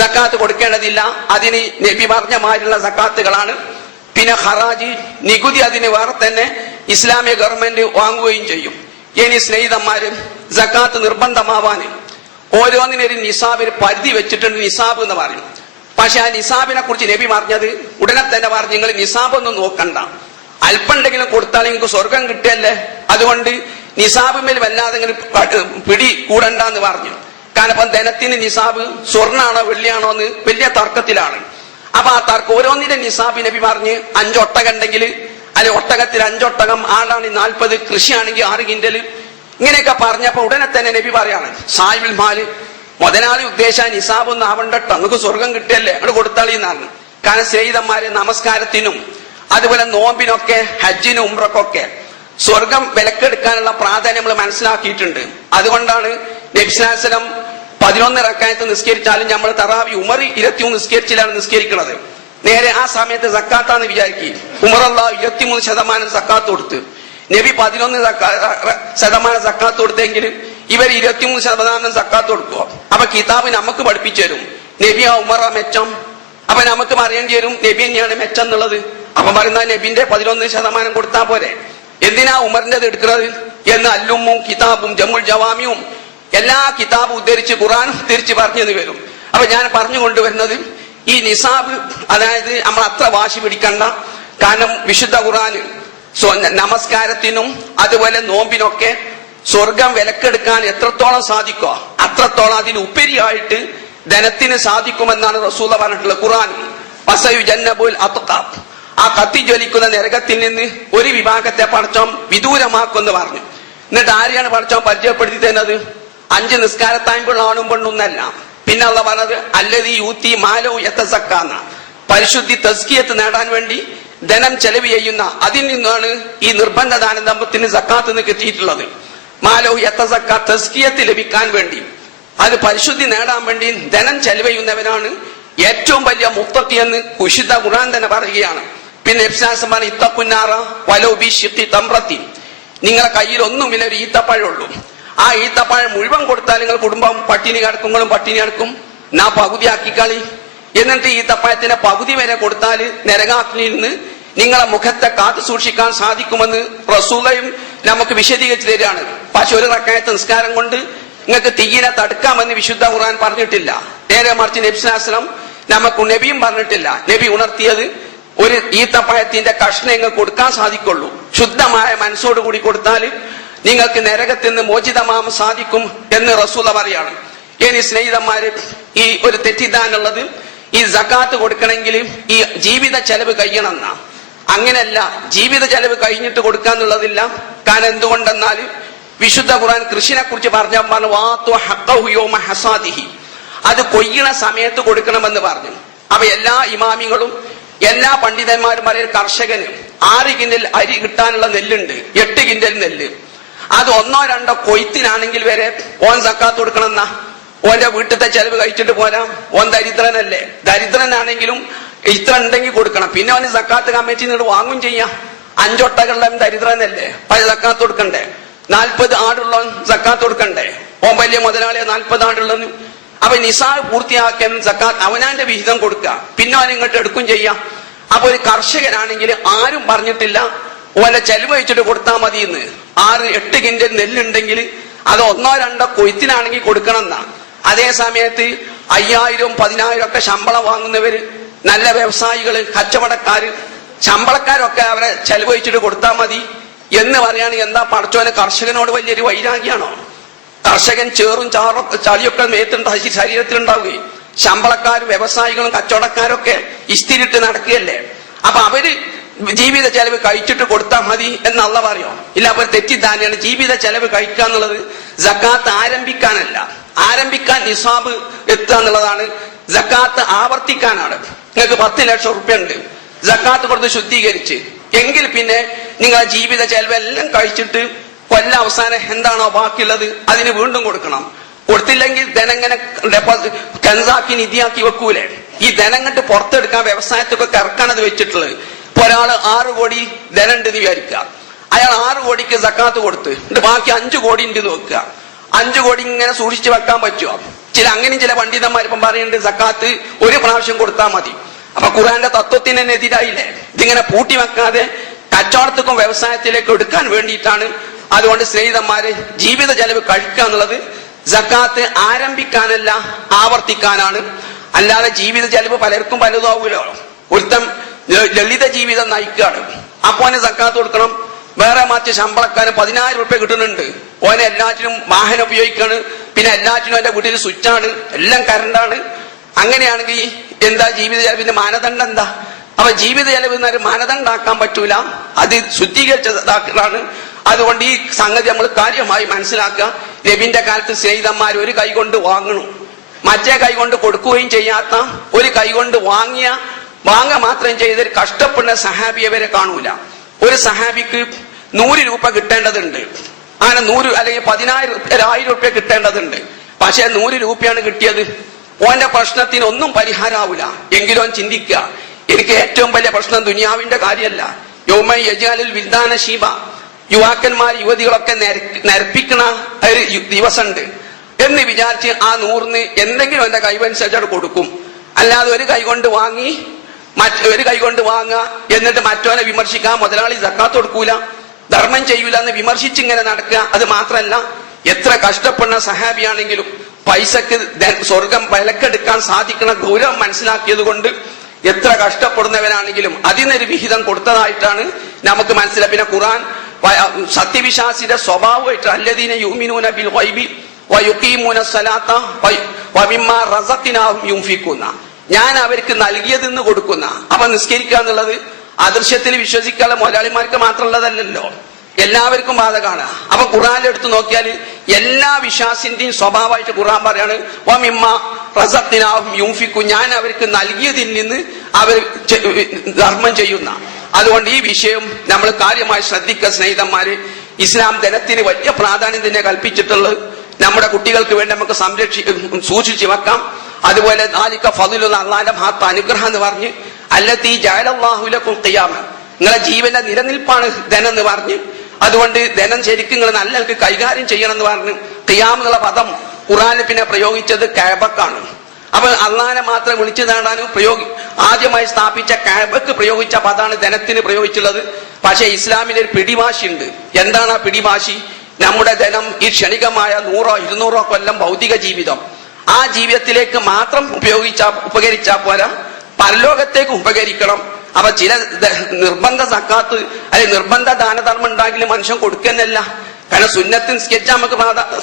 സക്കാത്ത് കൊടുക്കേണ്ടതില്ല. അതിന് നബി പറഞ്ഞ മാതിരിയുള്ള സക്കാത്തുകളാണ്. പിന്നെ ഹറാജ് നികുതി അതിന് വേറെ തന്നെ ഇസ്ലാമിക ഗവൺമെന്റ് വാങ്ങുകയും ചെയ്യും. ഇനി സ്നേഹിതന്മാരും സക്കാത്ത് നിർബന്ധമാവാന് ഓരോന്നിനൊരു നിസാബ്, ഒരു പരിധി വെച്ചിട്ടുണ്ട്, നിസാബ് എന്ന് പറയും. പക്ഷെ ആ നിസാബിനെ കുറിച്ച് നബി പറഞ്ഞത് ഉടനെ തന്നെ പറഞ്ഞു, നിങ്ങൾ നിസാബ് ഒന്നും നോക്കണ്ട, അല്പണ്ടെങ്കിലും കൊടുത്താൽ നിങ്ങൾക്ക് സ്വർഗം കിട്ടിയല്ലേ, അതുകൊണ്ട് നിസാബിന്മേൽ വല്ലാതെ പിടി കൂടണ്ടെന്ന് പറഞ്ഞു. കാരണം ഇപ്പം ധനത്തിന് നിസാബ് സ്വർണ്ണാണോ വെള്ളിയാണോ എന്ന് വലിയ തർക്കത്തിലാണ്. അപ്പൊ ആ തർക്കം ഓരോന്നിന്റെ നിസാബ് നബി പറഞ്ഞ് 5 ഒട്ടകം ഉണ്ടെങ്കിൽ അല്ലെ ഒട്ടകത്തിൽ 5 ഒട്ടകം, ആളാണെങ്കിൽ 40, കൃഷിയാണെങ്കിൽ 6 കിൻഡല്, ഇങ്ങനെയൊക്കെ പറഞ്ഞപ്പോ ഉടനെ തന്നെ നബി പറയാണ് സാഹിബുൽ മാല്, മുതലാളി ഉദ്ദേശിച്ച നിസാബ് ഒന്നും ആവണ്ടട്ടോ, നമുക്ക് സ്വർഗം കിട്ടിയല്ലേ, അവിടെ കൊടുത്താളിന്നാണ്. കാരണം സ്നേഹിതന്മാരെ നമസ്കാരത്തിനും അതുപോലെ നോമ്പിനൊക്കെ ഹജ്ജിനും ഉംറക്കൊക്കെ സ്വർഗം വിലക്കെടുക്കാനുള്ള പ്രാധാന്യം നമ്മൾ മനസ്സിലാക്കിയിട്ടുണ്ട്. അതുകൊണ്ടാണ് നബി സ്വല്ലല്ലാഹു അലൈഹി വസല്ലം 11 റക്അത്ത് നിസ്കരിച്ചാലും നമ്മൾ തറാവി ഉമർ 23 നിസ്കരിച്ചിലാണ് നിസ്കരിക്കുന്നത്. നേരെ ആ സമയത്ത് സക്കാത്താന്ന് വിചാരിക്കും. ഉമർ അല്ലാഹു 23% സക്കാത്ത് കൊടുത്ത്, നബി 11% സക്കാത്ത് കൊടുത്തെങ്കിൽ ഇവർ 23% സക്കാത്ത് കൊടുക്കുക. അപ്പൊ കിതാബ് നമുക്ക് പഠിപ്പിച്ചു തരും നബിയാ ഉമറ മെച്ചം. അപ്പൊ നമുക്ക് അറിയേണ്ടി വരും നബി തന്നെയാണ് മെച്ചം എന്നുള്ളത്. അപ്പൊ പറയുന്ന നബിന്റെ 11% കൊടുത്താൽ പോരെ, എന്തിനാ ഉമറിന്റെത് എടുക്കുന്നത് എന്ന് അല്ലുമ്മും കിതാബും ജമുൽ ജവാമിയും എല്ലാ കിതാബും ഉദ്ധരിച്ച് ഖുർആനും ഉദ്ധരിച്ച് പറഞ്ഞെന്ന് വരും. അപ്പൊ ഞാൻ പറഞ്ഞു കൊണ്ടുവരുന്നത് ഈ നിസാബ്, അതായത് നമ്മൾ അത്ര വാശി പിടിക്കണ്ട. കാരണം വിശുദ്ധ ഖുർആന് നമസ്കാരത്തിനും അതുപോലെ നോമ്പിനൊക്കെ സ്വർഗം വിലക്കെടുക്കാൻ എത്രത്തോളം സാധിക്കോ അത്രത്തോളം അതിലുപരിയായിട്ട് ധനത്തിന് സാധിക്കുമെന്നാണ് റസൂല പറഞ്ഞിട്ടുള്ളത് ഖുർആൻ. വസയുജന്നബുൽ അത്ഖാ, ആ കത്തിജ്വലിക്കുന്ന നരകത്തിൽ നിന്ന് ഒരു വിഭാഗത്തെ പടച്ചോൻ വിദൂരമാക്കുമെന്ന് പറഞ്ഞു. എന്നിട്ട് ആരെയാണ് പടച്ചോൻ പരിചയപ്പെടുത്തി തരുന്നത്? 5 നിസ്കാരത്തായ്പുള്ള ആണും പെണ്ണൊന്നല്ല. പിന്നെ അള്ള പറഞ്ഞത് അല്ലദീ യൂത്തി മാലോ യതസക്കാന്ന, പരിശുദ്ധി തസ്കിയത്ത് നേടാൻ വേണ്ടി ധനം ചെലവ് ചെയ്യുന്ന അതിൽ നിന്നാണ് ഈ നിർബന്ധ ദാനധർമ്മത്തിന് സക്കാത്ത് കിട്ടിയിട്ടുള്ളത്. മാലോ യത്തസക്ക തസ്കിയത്ത് ലഭിക്കാൻ വേണ്ടി, അത് പരിശുദ്ധി നേടാൻ വേണ്ടി ധനം ചെലവ് ചെയ്യുന്നവനാണ് ഏറ്റവും വലിയ മുത്തഖി എന്ന് വിശുദ്ധ ഖുർആൻ തന്നെ പറയുകയാണ്. പിന്നെ ഇബ്സാസമാണ് ഇത്തഖുന്നാറ വലൗ ബിശിഖി തംറത്തി, നിങ്ങളെ കയ്യിൽ ഒന്നുമില്ല, ഒരു ഈത്തപ്പഴമുള്ളൂ, ആ ഈത്തപ്പഴം മുഴുവൻ കൊടുത്താൽ നിങ്ങൾ കുടുംബം പട്ടിണി കിടക്കും, പട്ടിണി കിടക്കും, നാ പകുതി ആക്കിക്കളി. എന്നിട്ട് ഈത്തപ്പഴത്തിന്റെ പകുതി വരെ കൊടുത്താൽ നരകാഗ്നിയിൽ നിന്ന് നിങ്ങളെ മുഖത്തെ കാത്തു സൂക്ഷിക്കാൻ സാധിക്കുമെന്ന് റസൂലയും നമുക്ക് വിശദീകരിച്ചു തരികയാണ്. പക്ഷെ ഒരു റക്അത്ത് നിസ്കാരം കൊണ്ട് നിങ്ങൾക്ക് തീയിനെ തടുക്കാമെന്ന് വിശുദ്ധ ഖുർആൻ പറഞ്ഞിട്ടില്ല. നേരെ മറിച്ച് നബി സ്വല്ലല്ലാഹു അലൈഹി വസല്ലം നമുക്ക് നബിയും പറഞ്ഞിട്ടില്ല. നബി ഉണർത്തിയത് ഒരു ഈത്തപ്പഴത്തിന്റെ കഷ്ണം നിങ്ങൾക്ക് കൊടുക്കാൻ സാധിക്കുള്ളൂ, ശുദ്ധമായ മനസ്സോടുകൂടി കൊടുത്താൽ നിങ്ങൾക്ക് നരകത്തിൽ നിന്ന് മോചിതമാകാൻ സാധിക്കും എന്ന് റസൂല പറയാണ്. ഇനി സ്നേഹിതന്മാര്, ഈ ഒരു തെറ്റിദ്ധാരണുള്ളത് ഈ സക്കാത്ത് കൊടുക്കണമെങ്കിൽ ഈ ജീവിത ചെലവ് കഴിയണമെന്ന. അങ്ങനെയല്ല, ജീവിത ചെലവ് കഴിഞ്ഞിട്ട് കൊടുക്കാന്നുള്ളതില്ല. കാരണം എന്തുകൊണ്ടെന്നാൽ വിശുദ്ധ ഖുർആൻ കൃഷിനെ കുറിച്ച് പറഞ്ഞു, അത് കൊയ്യണ സമയത്ത് കൊടുക്കണമെന്ന് പറഞ്ഞു. അപ്പൊ എല്ലാ ഇമാമികളും എല്ലാ പണ്ഡിതന്മാരും പറയും കർഷകന് 6 കിൻഡൽ അരി കിട്ടാനുള്ള നെല്ലുണ്ട്, 8 കിൻഡൽ നെല്ല്, അത് 1-2 കൊയ്ത്തിനാണെങ്കിൽ വരെ ഓൻ സക്കാത്ത് കൊടുക്കണമെന്നാ. ഓന്റെ വീട്ടിലത്തെ ചെലവ് കഴിച്ചിട്ട് പോരാ, ഓൻ ദരിദ്രനല്ലേ, ദരിദ്രനാണെങ്കിലും ഇത്ര ഉണ്ടെങ്കിൽ കൊടുക്കണം. പിന്നെ അവന് സക്കാത്ത് കമ്മിറ്റി നിന്ന് വാങ്ങും ചെയ്യാം. 5 ഒട്ടകളുടെ ദരിദ്രനല്ലേ, പല സക്കാത്ത് കൊടുക്കണ്ടേ. 40 ആടുള്ള സക്കാത്ത് കൊടുക്കണ്ടേ, ഓൻ വലിയ മുതലാളിയെ 40 ആടുള്ളു. അപ്പൊ നിസാബ് പൂർത്തിയാക്കാൻ സക്കാത്ത് അവനാന്റെ വിഹിതം കൊടുക്കുക, പിന്നെ അവൻ ഇങ്ങോട്ട് എടുക്കും ചെയ്യാം. അപ്പൊ ഒരു കർഷകനാണെങ്കിൽ ആരും പറഞ്ഞിട്ടില്ല ഓന്റെ ചെലവ് വെച്ചിട്ട് കൊടുത്താൽ മതി എന്ന്. 6-8 കിൻഡൽ നെല്ലുണ്ടെങ്കിൽ അത് 1-2 കൊയ്ത്തിനാണെങ്കിൽ കൊടുക്കണം എന്നാ. അതേ സമയത്ത് 5000-10000 ഒക്കെ ശമ്പളം വാങ്ങുന്നവര്, നല്ല വ്യവസായികള്, കച്ചവടക്കാര്, ശമ്പളക്കാരൊക്കെ അവരെ ചെലവ് വെച്ചിട്ട് കൊടുത്താൽ മതി എന്ന് പറയുകയാണെങ്കിൽ എന്താ പടച്ചോന് കർഷകനോട് വലിയൊരു വൈരാഗ്യമാണോ? കർഷകൻ ചേറും ചളിയൊക്കെ ശരീരത്തിലുണ്ടാവുകയും ശമ്പളക്കാരും വ്യവസായികളും കച്ചവടക്കാരൊക്കെ ഇസ്തിരിട്ട് നടക്കുകയല്ലേ. അപ്പൊ അവര് ജീവിത ചെലവ് കഴിച്ചിട്ട് കൊടുത്താൽ മതി എന്ന് അള്ളാഹ് പറയോ? ഇല്ല, അപ്പൊ തെറ്റിദ്ധാരണയാണ്. ജീവിത ചെലവ് കഴിക്കുക എന്നുള്ളത് സക്കാത്ത് ആരംഭിക്കാനല്ല, ആരംഭിക്കാൻ നിസാബ് എത്തുക എന്നുള്ളതാണ്. സക്കാത്ത് ആവർത്തിക്കാനാണ്. നിങ്ങൾക്ക് 10 ലക്ഷം റുപ്യ ഉണ്ട്, സക്കാത്ത് കൊടുത്ത് ശുദ്ധീകരിച്ച്, എങ്കിൽ പിന്നെ നിങ്ങൾ ജീവിത ചെലവെല്ലാം കഴിച്ചിട്ട് കൊല്ലം അവസാനം എന്താണോ ബാക്കിയുള്ളത് അതിന് വീണ്ടും കൊടുക്കണം. കൊടുത്തില്ലെങ്കിൽ ധനങ്ങനെ കൻസാക്കി നിധിയാക്കി വെക്കൂലേ? ഈ ധനം കണ്ട് പുറത്തെടുക്കാൻ വ്യവസായത്തൊക്കെ ഇറക്കാനത് വെച്ചിട്ടുള്ളത്. ഇപ്പൊ ഒരാള് 6 കോടി ധനം ഉണ്ട് എന്ന് വിചാരിക്കുക, അയാൾ 6 കോടിക്ക് സക്കാത്ത് കൊടുത്ത് എന്നിട്ട് ബാക്കി 5 കോടി ഉണ്ട് എന്ന് വെക്കുക. 5 കോടി ഇങ്ങനെ സൂക്ഷിച്ച് വെക്കാൻ പറ്റുമോ? അങ്ങനെയും ചില പണ്ഡിതന്മാർ ഇപ്പം പറയുന്നുണ്ട് സക്കാത്ത് ഒരു പ്രാവശ്യം കൊടുത്താൽ മതി. അപ്പൊ ഖുർആന്റെ തത്വത്തിന് തന്നെ എതിരായില്ലേ? ഇതിങ്ങനെ പൂട്ടി വെക്കാതെ കച്ചവടത്തിനും വ്യവസായത്തിലേക്ക് എടുക്കാൻ വേണ്ടിയിട്ടാണ്. അതുകൊണ്ട് സ്നേഹിതന്മാരെ, ജീവിത ചെലവ് കഴിക്കുക എന്നുള്ളത് സക്കാത്ത് ആരംഭിക്കാനല്ല, ആവർത്തിക്കാനാണ്. അല്ലാതെ ജീവിത ചെലവ് പലർക്കും പലതാവൂലോ. ഒരുത്തം ലളിത ജീവിതം നയിക്കുകയാണ്, അപ്പൊ അവന് സക്കാത്ത് കൊടുക്കണം. വേറെ മാറ്റി ശമ്പളക്കാരന് 10000 റുപ്യ കിട്ടുന്നുണ്ട്, ഓനെ എല്ലാറ്റിനും വാഹനം ഉപയോഗിക്കാണ്, പിന്നെ എല്ലാറ്റിനും എന്റെ വീട്ടിൽ സ്വിച്ചാണ്, എല്ലാം കറണ്ടാണ്. അങ്ങനെയാണെങ്കിൽ എന്താ ജീവിത ചെലവിന്റെ മാനദണ്ഡം എന്താ? അപ്പൊ ജീവിത ചെലവ് എന്നൊരു മാനദണ്ഡാക്കാൻ പറ്റൂല, അത് ശുദ്ധീകരിച്ചതാണ്. അതുകൊണ്ട് ഈ സംഗതി നമ്മൾ കാര്യമായി മനസ്സിലാക്കുക. നബിന്റെ കാലത്ത് സ്നേഹിതന്മാർ ഒരു കൈ കൊണ്ട് വാങ്ങണം, മറ്റേ കൈ കൊണ്ട് കൊടുക്കുകയും ചെയ്യാത്ത, ഒരു കൈ കൊണ്ട് വാങ്ങ മാത്രം ചെയ്തൊരു കഷ്ടപ്പെടുന്ന സഹാബിയെ വരെ കാണൂല. ഒരു സഹാബിക്ക് 100 രൂപ കിട്ടേണ്ടതുണ്ട്, അങ്ങനെ 100 അല്ലെങ്കിൽ 10,000 റുപ്യ കിട്ടേണ്ടതുണ്ട്. പക്ഷെ 100 രൂപയാണ് കിട്ടിയത്. ഓന്റെ പ്രശ്നത്തിന് ഒന്നും പരിഹാരമാവൂല. എങ്കിലും ചിന്തിക്കുക, എനിക്ക് ഏറ്റവും വലിയ പ്രശ്നം ദുനിയാവിന്റെ കാര്യമല്ല. യൗമ യജ്അലുൽ വിൽദാന ശീബ, യുവാക്കന്മാർ യുവതികളൊക്കെ നരപ്പിക്കണ ഒരു ദിവസമുണ്ട് എന്ന് വിചാരിച്ച് ആ 100ന് എന്തെങ്കിലും എന്റെ കൈവനുസരിച്ച് കൊടുക്കും. അല്ലാതെ ഒരു കൈ കൊണ്ട് വാങ്ങി ഒരു കൈ കൊണ്ട് വാങ്ങുക, എന്നിട്ട് മറ്റവനെ വിമർശിക്കാൻ മുതലാളി സക്കാത്ത് കൊടുക്കൂല, ധർമ്മം ചെയ്യൂല എന്ന് വിമർശിച്ചിങ്ങനെ നടക്കുക. അത് മാത്രമല്ല, എത്ര കഷ്ടപ്പെടുന്ന സഹാബിയാണെങ്കിലും പൈസക്ക് സ്വർഗം വിലക്കെടുക്കാൻ സാധിക്കുന്ന ഗൗരവം മനസ്സിലാക്കിയത് കൊണ്ട് എത്ര കഷ്ടപ്പെടുന്നവനാണെങ്കിലും അതിനൊരു വിഹിതം കൊടുത്തതായിട്ടാണ് നമുക്ക് മനസ്സിലാക്കുക. പിന്നെ ഖുർആൻ സത്യവിശ്വാസിയുടെ സ്വഭാവമായിട്ട് അല്ലദീന യുമിനൂന ബിൽ ഗൈബി വയുഖീമൂന സ്വലാത്ത വമിമ്മാ റസഖ്നാഹും യുൻഫിഖൂന, ഞാൻ അവർക്ക് നൽകിയതെന്ന് കൊടുക്കുന്ന. അപ്പൊ നിസ്കരിക്കുക എന്നുള്ളത് അദൃശ്യത്തിൽ വിശ്വസിക്കാനുള്ള മുതലാളിമാർക്ക് മാത്രമുള്ളതല്ലല്ലോ, എല്ലാവർക്കും ബാധകമാണ്. അപ്പൊ ഖുർആനിൽ എടുത്ത് നോക്കിയാൽ എല്ലാ വിശ്വാസിന്റെയും സ്വഭാവമായിട്ട് ഖുർആൻ പറയാണ് വമിമ്മാ റസഖ്നാഹും യുൻഫിഖൂൻ, ഞാൻ അവർക്ക് നൽകിയതിൽ നിന്ന് അവർ ധർമ്മം ചെയ്യുന്ന. അതുകൊണ്ട് ഈ വിഷയം നമ്മൾ കാര്യമായി ശ്രദ്ധിക്കുക സ്നേഹിതന്മാര്. ഇസ്ലാം ധനത്തിന് വലിയ പ്രാധാന്യം തന്നെ കൽപ്പിച്ചിട്ടുള്ളത്. നമ്മുടെ കുട്ടികൾക്ക് വേണ്ടി നമുക്ക് സൂക്ഷിച്ചു വെക്കാം. അതുപോലെ ദാലിക ഫദ്ലുൽ അല്ലാഹുവിന്റെ മഹത്തായ അനുഗ്രഹം എന്ന് പറഞ്ഞ് അല്ലത്തി ജഅലല്ലാഹു ലക്കും ഖിയാമ, നിങ്ങളെ ജീവന്റെ നിലനിൽപ്പാണ് ധനം എന്ന് പറഞ്ഞ്, അതുകൊണ്ട് ധനം ശരിക്കും നിങ്ങൾ നല്ലവർക്ക് കൈകാര്യം ചെയ്യണം എന്ന് പറഞ്ഞു. ഖിയാം എന്നുള്ള പദം ഖുർആനിൽ പിന്നെ പ്രയോഗിച്ചത് കഅബക്കാണ്. അപ്പൊ അള്ളാഹിനെ മാത്രം വിളിച്ചു നേടാനും ആദ്യമായി സ്ഥാപിച്ച കഅബക്ക് പ്രയോഗിച്ച പദമാണ് ധനത്തിന് പ്രയോഗിച്ചുള്ളത്. പക്ഷെ ഇസ്ലാമിന്റെ ഒരു പിടിവാശിയുണ്ട്. എന്താണ് ആ പിടിവാശി? നമ്മുടെ ധനം ഈ ക്ഷണികമായ 100-200 കൊല്ലം ഭൗതിക ജീവിതം, ആ ജീവിതത്തിലേക്ക് മാത്രം ഉപകരിച്ചാൽ പോരാ, പരലോകത്തേക്ക് ഉപകരിക്കണം. അപ്പൊ ചില നിർബന്ധ സക്കാത്ത് അല്ലെങ്കിൽ നിർബന്ധ ദാനധർമ്മം ഉണ്ടെങ്കിലും മനുഷ്യൻ കൊടുക്കുന്നല്ല. കാരണം സുന്നത്തിന് സ്കെച്ച് നമുക്ക്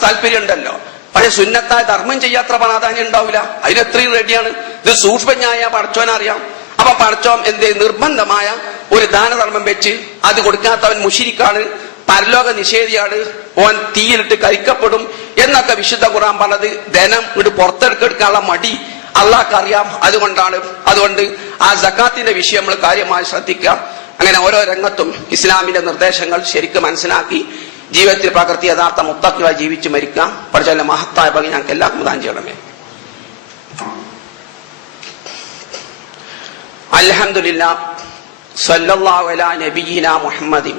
താല്പര്യം ഉണ്ടല്ലോ, പക്ഷെ സുന്നത്തായ ധർമ്മം ചെയ്യാത്ര പ്രാധാന്യം ഉണ്ടാവില്ല. അതിനെത്രയും റെഡിയാണ്. ഇത് സൂക്ഷ്മജ്ഞായ പടച്ചോനറിയാം. അപ്പൊ പടച്ചോൻ നിർബന്ധമായ ഒരു ദാനധർമ്മം വെച്ച് അത് കൊടുക്കാത്തവൻ മുശ്രിക്കാണ്, പരലോക നിഷേധിയാണ്, ഓൻ തീയിലിട്ട് കരിക്കപ്പെടും എന്നൊക്കെ വിശുദ്ധ ഖുർആൻ പറഞ്ഞത്. ധനം ഇങ്ങോട്ട് പുറത്തെടുക്കാനുള്ള മടി അള്ളാഹ്ക്ക് അറിയാം. അതുകൊണ്ട് ആ സക്കാത്തിന്റെ വിഷയം നമ്മൾ കാര്യമായി ശ്രദ്ധിക്കാം. അങ്ങനെ ഓരോ രംഗത്തും ഇസ്ലാമിന്റെ നിർദ്ദേശങ്ങൾ ശരിക്കും മനസ്സിലാക്കി ജീവിതത്തിൽ പകർത്തി യഥാർത്ഥ മുത്തഖിയായി ജീവിച്ചു മരിക്കാം. പഠിച്ചാൽ മഹത്തായ ഭംഗി ഞങ്ങൾക്ക് എല്ലാവർക്കും ദാനം ചെയ്യണമേ. അൽഹംദുലില്ലാഹ് സ്വല്ലല്ലാഹു അലാ നബിയിനാ മുഹമ്മദിൻ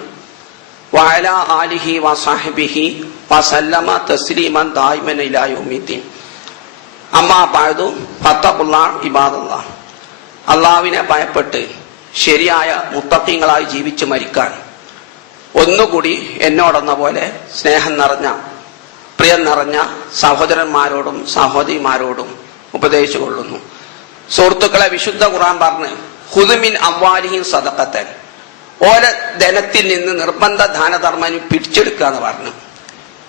വഅലാ ആലിഹി വസഹ്ബിഹി വസല്ലമ തസ്ലീമൻ ദായിമൻ ഇലാ യൗമിദ്ദീൻ. അമ്മാ ബഅദു ഫത്തഖുല്ലാഹ് ഇബാദല്ലാഹ്. അള്ളാഹുവിനെ ഭയപ്പെട്ട് ശരിയായ മുത്തഖീങ്ങളായി ജീവിച്ചു മരിക്കാൻ ഒന്നുകൂടി എന്നോടെന്ന പോലെ സ്നേഹം നിറഞ്ഞ പ്രിയം നിറഞ്ഞ സഹോദരന്മാരോടും സഹോദരിമാരോടും ഉപദേശിച്ചു കൊള്ളുന്നു. സുഹൃത്തുക്കളെ, വിശുദ്ധ ഖുർആൻ പറഞ്ഞ് ഖുദ് മിൻ അംവാലിഹിം സദഖത്തൻ, ഓരോ ധനത്തിൽ നിന്ന് നിർബന്ധ ദാനധർമ്മം പിടിച്ചെടുക്കുക എന്ന് പറഞ്ഞു.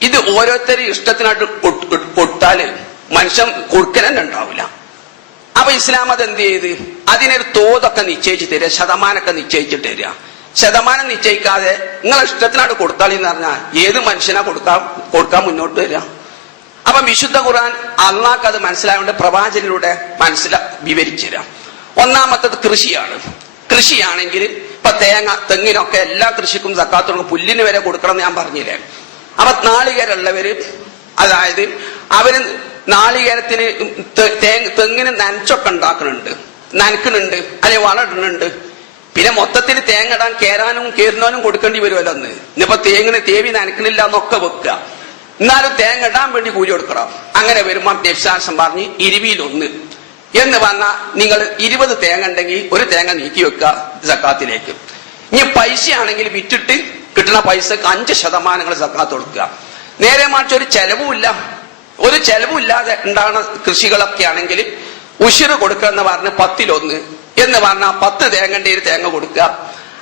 ഇത് ഓരോരുത്തരും ഇഷ്ടത്തിനായിട്ട് കൊടുത്താല് മനുഷ്യൻ കൊടുക്കലന്നെ ഉണ്ടാവില്ല. അപ്പൊ ഇസ്ലാം അത് എന്ത് ചെയ്ത് അതിനൊരു തോതൊക്കെ നിശ്ചയിച്ച് തരിക, ശതമാനമൊക്കെ നിശ്ചയിച്ചിട്ട് തരിക. ശതമാനം നിശ്ചയിക്കാതെ നിങ്ങളെ ഇഷ്ടത്തിനായിട്ട് കൊടുത്താൽ എന്ന് പറഞ്ഞാൽ ഏത് മനുഷ്യനാ കൊടുക്കാൻ മുന്നോട്ട് വരിക? അപ്പൊ വിശുദ്ധ ഖുർആൻ അള്ളാഹ്ക്ക് അത് മനസ്സിലായതുകൊണ്ട് പ്രവാചകനിലൂടെ വിവരിച്ചു തരാം. ഒന്നാമത്തത് കൃഷിയാണ്. കൃഷിയാണെങ്കിൽ ഇപ്പൊ തെങ്ങിനൊക്കെ എല്ലാ കൃഷിക്കും സക്കാത്ത് കൊടുക്കും, പുല്ലിന് വരെ കൊടുക്കണം എന്ന് ഞാൻ പറഞ്ഞില്ലേ. അപ്പൊ നാളികേരമുള്ളവര്, അതായത് അവര് നാളികേരത്തിന് തെങ്ങിന് നനച്ചൊക്കെ നനക്കുന്നുണ്ട്, അല്ലെങ്കിൽ വളമിടുന്നുണ്ട്. പിന്നെ മൊത്തത്തിൽ തേങ്ങ ഇടാൻ കേറാനും കേറുന്നവനും കൊടുക്കേണ്ടി വരുമല്ലോ. ഇന്നിപ്പോ തേവി നനക്കണില്ല എന്നൊക്കെ വെക്കുക, എന്നാലും തേങ്ങ ഇടാൻ വേണ്ടി കൂലി കൊടുക്കണം. അങ്ങനെ വരുമ്പോൾ നബിസാസം പറഞ്ഞ് 20-1 എന്ന് പറഞ്ഞാൽ നിങ്ങൾ 20 തേങ്ങ ഉണ്ടെങ്കിൽ ഒരു തേങ്ങ നീക്കി വെക്കുക സക്കാത്തിലേക്ക്. ഇനി പൈസ ആണെങ്കിൽ വിറ്റിട്ട് കിട്ടുന്ന പൈസക്ക് 5% നിങ്ങൾ സക്കാത്ത് കൊടുക്കുക. നേരെ മറിച്ച് ഒരു ചെലവുമില്ലാതെ ഉണ്ടാകുന്ന കൃഷികളൊക്കെ ആണെങ്കിൽ ഉശിറ് കൊടുക്കുക എന്ന് പറഞ്ഞ് 10-1 എന്ന് പറഞ്ഞാൽ 10 തേങ്ങന്റെ ഒരു തേങ്ങ കൊടുക്കുക.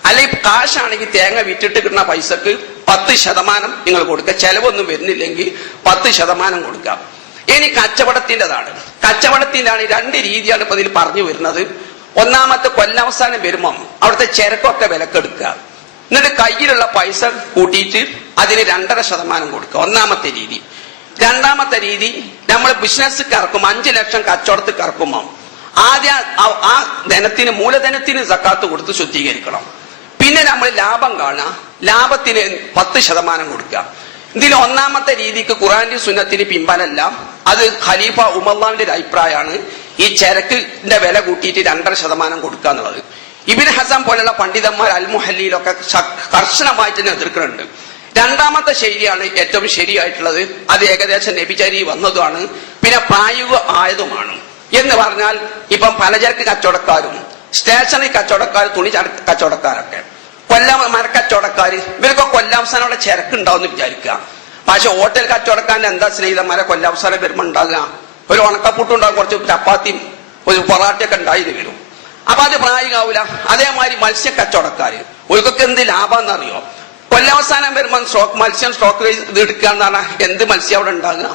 അല്ലെങ്കിൽ കാശാണെങ്കിൽ തേങ്ങ വിറ്റിട്ട് കിട്ടുന്ന പൈസക്ക് 10% നിങ്ങൾ കൊടുക്കുക. ചെലവൊന്നും വരുന്നില്ലെങ്കിൽ 10% കൊടുക്കുക. ഇനി കച്ചവടത്തിൻ്റെതാണ്. കച്ചവടത്തിൻ്റെയാണ് 2 രീതിയാണ് ഇപ്പൊ ഇതിൽ പറഞ്ഞു വരുന്നത്. ഒന്നാമത്തെ കൊല്ലാവസാനം വരുമ്പം അവിടുത്തെ ചരക്കൊക്കെ വിലക്കെടുക്കുക, എന്നിട്ട് കയ്യിലുള്ള പൈസ കൂട്ടിയിട്ട് അതിന് 2.5% കൊടുക്കുക. ഒന്നാമത്തെ രീതി. രണ്ടാമത്തെ രീതി, നമ്മൾ ബിസിനസ് ഇറക്കുമ്പോൾ 5 ലക്ഷം കച്ചവടത്തിൽ ഇറക്കുമ്പോൾ ആദ്യം ആ മൂലധനത്തിന് സക്കാത്ത് കൊടുത്ത് ശുദ്ധീകരിക്കണം. പിന്നെ നമ്മൾ ലാഭം കാണുക, ലാഭത്തിന് 10% കൊടുക്കുക. ഇതിൽ ഒന്നാമത്തെ രീതിക്ക് ഖുർആന്റെ സുന്നത്തിന് പിമ്പലല്ല. അത് ഖലീഫ ഉമർലാവിന്റെ ഒരു അഭിപ്രായമാണ്. ഈ ചരക്കിന്റെ വില കൂട്ടിയിട്ട് 2.5% കൊടുക്കുക എന്നുള്ളത്. ഇബ്നു ഹസൻ പോലുള്ള പണ്ഡിതന്മാർ അൽ മുഹല്ലിയിലൊക്കെ കർശനമായിട്ട് തന്നെ എതിർക്കുന്നുണ്ട്. രണ്ടാമത്തെ ശൈലിയാണ് ഏറ്റവും ശരിയായിട്ടുള്ളത്. അത് ഏകദേശം നബിചരി വന്നതുമാണ്, പിന്നെ പ്രായോഗിക ആയതുമാണ്. എന്ന് പറഞ്ഞാൽ ഇപ്പം പലചരക്ക് കച്ചവടക്കാരും സ്റ്റേഷനറി കച്ചവടക്കാർ, തുണി കച്ചവടക്കാരൊക്കെ, മരക്കച്ചവടക്കാര്, ഇവരൊക്കെ കൊല്ലാവസാനം അവിടെ ചരക്കുണ്ടാവും വിചാരിക്കുക. പക്ഷെ ഹോട്ടൽ കച്ചവടക്കാരന്റെ എന്താ സ്നേഹിതന്മാരെ കൊല്ലാവസാനം വരുമ്പോൾ ഉണ്ടാകുക ഒരു ഉണക്കപ്പൂട്ടുണ്ടാകും, കുറച്ച് ചപ്പാത്തിയും ഒരു പൊറാട്ടയൊക്കെ ഉണ്ടായി വരും. അപ്പൊ അത് പ്രായോഗികമാവില്ല. അതേമാതിരി മത്സ്യ കച്ചവടക്കാര്, ഒഴുക്കൊക്കെ എന്ത് ലാഭം എന്നറിയോ? കൊല്ലാവസാനം വരുമ്പോൾ മത്സ്യം സ്റ്റോക്ക് ഇത് എടുക്കുക എന്നാണ് എന്ത് മത്സ്യം അവിടെ ഉണ്ടാകുക.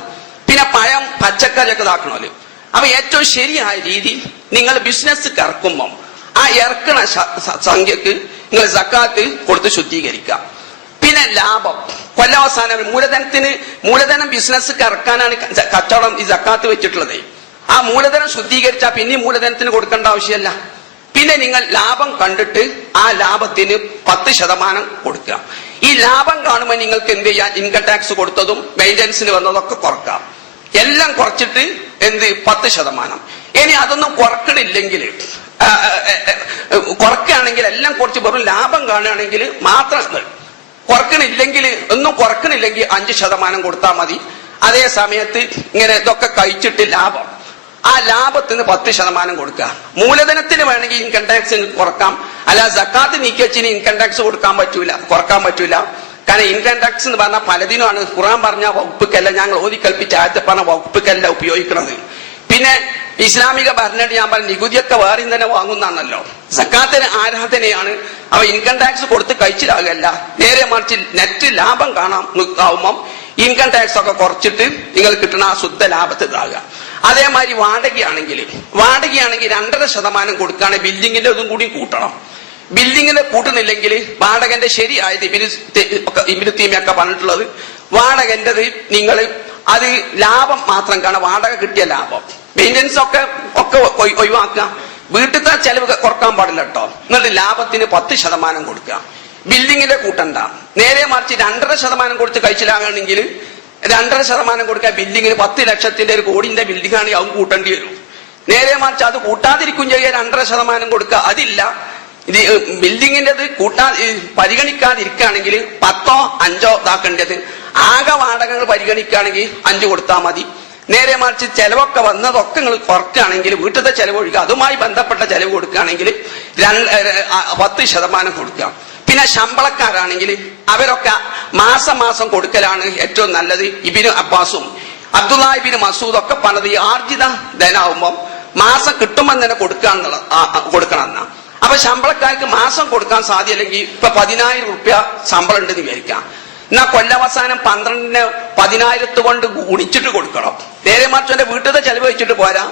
പിന്നെ പഴം പച്ചക്കറിയൊക്കെ ഇതാക്കണമല്ലോ. അപ്പൊ ഏറ്റവും ശരിയായ രീതി, നിങ്ങൾ ബിസിനസ് ഇറക്കുമ്പം ആ ഇറക്കണ സംഖ്യക്ക് നിങ്ങൾ സക്കാത്ത് കൊടുത്ത് ശുദ്ധീകരിക്കുക. പിന്നെ ലാഭം കൊല്ലാവസാനം മൂലധനം ബിസിനസ് ഇറക്കാനാണ് കച്ചവടം ഈ സക്കാത്ത് വെച്ചിട്ടുള്ളത്. ആ മൂലധനം ശുദ്ധീകരിച്ചാൽ പിന്നെ മൂലധനത്തിന് കൊടുക്കേണ്ട ആവശ്യമല്ല. പിന്നെ നിങ്ങൾ ലാഭം കണ്ടിട്ട് ആ ലാഭത്തിന് 10% കൊടുക്കുക. ഈ ലാഭം കാണുമ്പോൾ നിങ്ങൾക്ക് എന്ത് ചെയ്യാം? ഇൻകം ടാക്സ് കൊടുത്തതും മെയിൻ്റനൻസിന് വന്നതൊക്കെ കുറക്കാം. എല്ലാം കുറച്ചിട്ട് 10%. ഇനി അതൊന്നും കുറക്കണില്ലെങ്കിൽ, കുറക്കുകയാണെങ്കിൽ എല്ലാം കുറച്ച് വെറും ലാഭം കാണുകയാണെങ്കിൽ മാത്രം, കുറക്കണില്ലെങ്കിൽ ഒന്നും കുറക്കണില്ലെങ്കിൽ 5% കൊടുത്താൽ മതി. അതേ സമയത്ത് ഇങ്ങനെ ഇതൊക്കെ കഴിച്ചിട്ട് ലാഭം, ആ ലാഭത്തിന് 10% കൊടുക്കുക. മൂലധനത്തിന് വേണമെങ്കിൽ ഇൻകം ടാക്സ് കുറക്കാം. അല്ല സക്കാത്ത് നീക്കിവച്ചിന് ഇൻകം ടാക്സ് കുറക്കാൻ പറ്റൂല. കാരണം ഇൻകം ടാക്സ് എന്ന് പറഞ്ഞാൽ പലതിനുമാണ്. ഖുർആൻ പറഞ്ഞ വകുപ്പുക്കല്ല, ഞങ്ങൾ ഓതി കൽപ്പിച്ച ആദ്യത്തെ പറഞ്ഞ വകുപ്പുക്കല്ല ഉപയോഗിക്കുന്നത്. പിന്നെ ഇസ്ലാമിക ഭരണഘടന ഞാൻ പറഞ്ഞ നികുതിയൊക്കെ വേറെ തന്നെ വാങ്ങുന്നതാണല്ലോ. സക്കാത്തിന് ആരാധനയാണ്. അവ ഇൻകം ടാക്സ് കൊടുത്ത് കഴിച്ചിലാകല്ല, നേരെ മറിച്ച് നെറ്റ് ലാഭം കാണാൻ ആവുമ്പം ഇൻകം ടാക്സ് ഒക്കെ കുറച്ചിട്ട് നിങ്ങൾ കിട്ടുന്ന ആ ശുദ്ധ ലാഭത്തിലാകുക. അതേമാതിരി വാടകയാണെങ്കിൽ 2.5% കൊടുക്കുകയാണെങ്കിൽ ബിൽഡിങ്ങിന്റെ ഇതും കൂടി കൂട്ടണം. ബിൽഡിങ്ങിന്റെ കൂട്ടുന്നില്ലെങ്കിൽ വാടകന്റെ ശരിയായത് ഇബിനു തീമിയൊക്കെ പറഞ്ഞിട്ടുള്ളത്, വാടകന്റേത് നിങ്ങൾ അത് ലാഭം മാത്രം കാണാം. വാടക കിട്ടിയ ലാഭം, മെയിൻ്റനൻസ് ഒക്കെ ഒഴിവാക്കുക. വീട്ടിലത്തെ ചെലവ് കുറക്കാൻ പാടില്ല കേട്ടോ. എന്നിട്ട് ലാഭത്തിന് 10% കൊടുക്കുക. ബിൽഡിങ്ങിന്റെ കൂട്ടണ്ട, നേരെ മറിച്ച് 2.5% കൊടുത്ത് കഴിച്ചിലാകണമെങ്കിൽ 2.5% കൊടുക്കുക. ബിൽഡിങ്ങിന് 10 ലക്ഷത്തിന്റെ 1 കോടിന്റെ ബിൽഡിംഗ് ആണെങ്കിൽ അതും കൂട്ടേണ്ടി വരും. നേരെ മറിച്ച് അത് കൂട്ടാതിരിക്കും ചെയ്യുക, 2.5% കൊടുക്കുക. അതില്ല, ഇത് ബിൽഡിങ്ങിന്റെ പരിഗണിക്കാതിരിക്കുകയാണെങ്കിൽ 10ഓ 5ഓ ഇതാക്കേണ്ടത്. ആകെ വാടകങ്ങൾ പരിഗണിക്കുകയാണെങ്കിൽ 5 കൊടുത്താൽ മതി. നേരെ മറിച്ച് ചെലവൊക്കെ വന്നതൊക്കെ നിങ്ങൾ കുറക്കുകയാണെങ്കിൽ, വീട്ടിലത്തെ ചെലവ് ഒഴിക്കുക, അതുമായി ബന്ധപ്പെട്ട ചെലവ് കൊടുക്കുകയാണെങ്കിൽ 10% കൊടുക്കുക. പിന്നെ ശമ്പളക്കാരാണെങ്കിൽ അവരൊക്കെ മാസം കൊടുക്കലാണ് ഏറ്റവും നല്ലത്. ഇബ്നു അബ്ബാസും അബ്ദുല്ലാഹി ഇബ്നു മസൂദ് ഒക്കെ പറഞ്ഞത് ഈ ആർജിത ധനാവുമ്പം മാസം കിട്ടുമ്പോൾ തന്നെ കൊടുക്കണം എന്നാ. അപ്പൊ ശമ്പളക്കാർക്ക് മാസം കൊടുക്കാൻ സാധ്യമല്ലെങ്കിൽ ഇപ്പൊ 10,000 റുപ്യ ശമ്പളം ഉണ്ടെന്ന് വിചാരിക്കാം. എന്നാ കൊല്ലവസാനം 12-ന് 10,000 കൊണ്ട് ഗുണിച്ചിട്ട് കൊടുക്കണം. നേരെ മറിച്ച് എന്റെ വീട്ടിലത്തെ ചെലവ് വെച്ചിട്ട് പോരാ,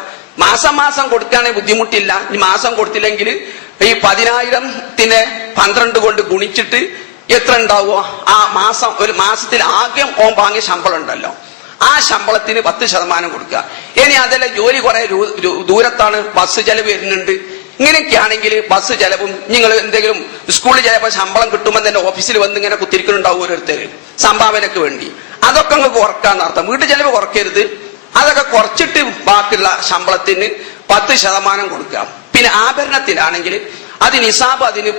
മാസം കൊടുക്കുകയാണെങ്കിൽ ബുദ്ധിമുട്ടില്ല. ഇനി മാസം കൊടുത്തില്ലെങ്കിൽ ഈ 10,000-നെ 12 കൊണ്ട് ഗുണിച്ചിട്ട് എത്ര ഉണ്ടാവുമോ ആ മാസം, ഒരു മാസത്തിൽ ആകെ ഓൻ വാങ്ങിയ ശമ്പളം ഉണ്ടല്ലോ, ആ ശമ്പളത്തിന് 10% കൊടുക്കുക. ഇനി അതല്ല ജോലി കുറെ ദൂരത്താണ്, ബസ് ചെലവ് വരുന്നുണ്ട്, ഇങ്ങനെയൊക്കെയാണെങ്കിൽ ബസ് ചെലവും നിങ്ങൾ എന്തെങ്കിലും സ്കൂളിൽ ചിലപ്പോൾ ശമ്പളം കിട്ടുമ്പോൾ തന്നെ ഓഫീസിൽ വന്ന് ഇങ്ങനെ കുത്തിരിക്കുന്നുണ്ടാവും ഓരോരുത്തർ സംഭാവനക്ക് വേണ്ടി, അതൊക്കെ അങ്ങ് കുറക്കാന്ന് അർത്ഥം. വീട്ടു ചെലവ് കുറയ്ക്കരുത്, അതൊക്കെ കുറച്ചിട്ട് ബാക്കിയുള്ള ശമ്പളത്തിന് 10% കൊടുക്കുക. പിന്നെ ആഭരണത്തിലാണെങ്കിൽ അത് നിസാബ് അതിന്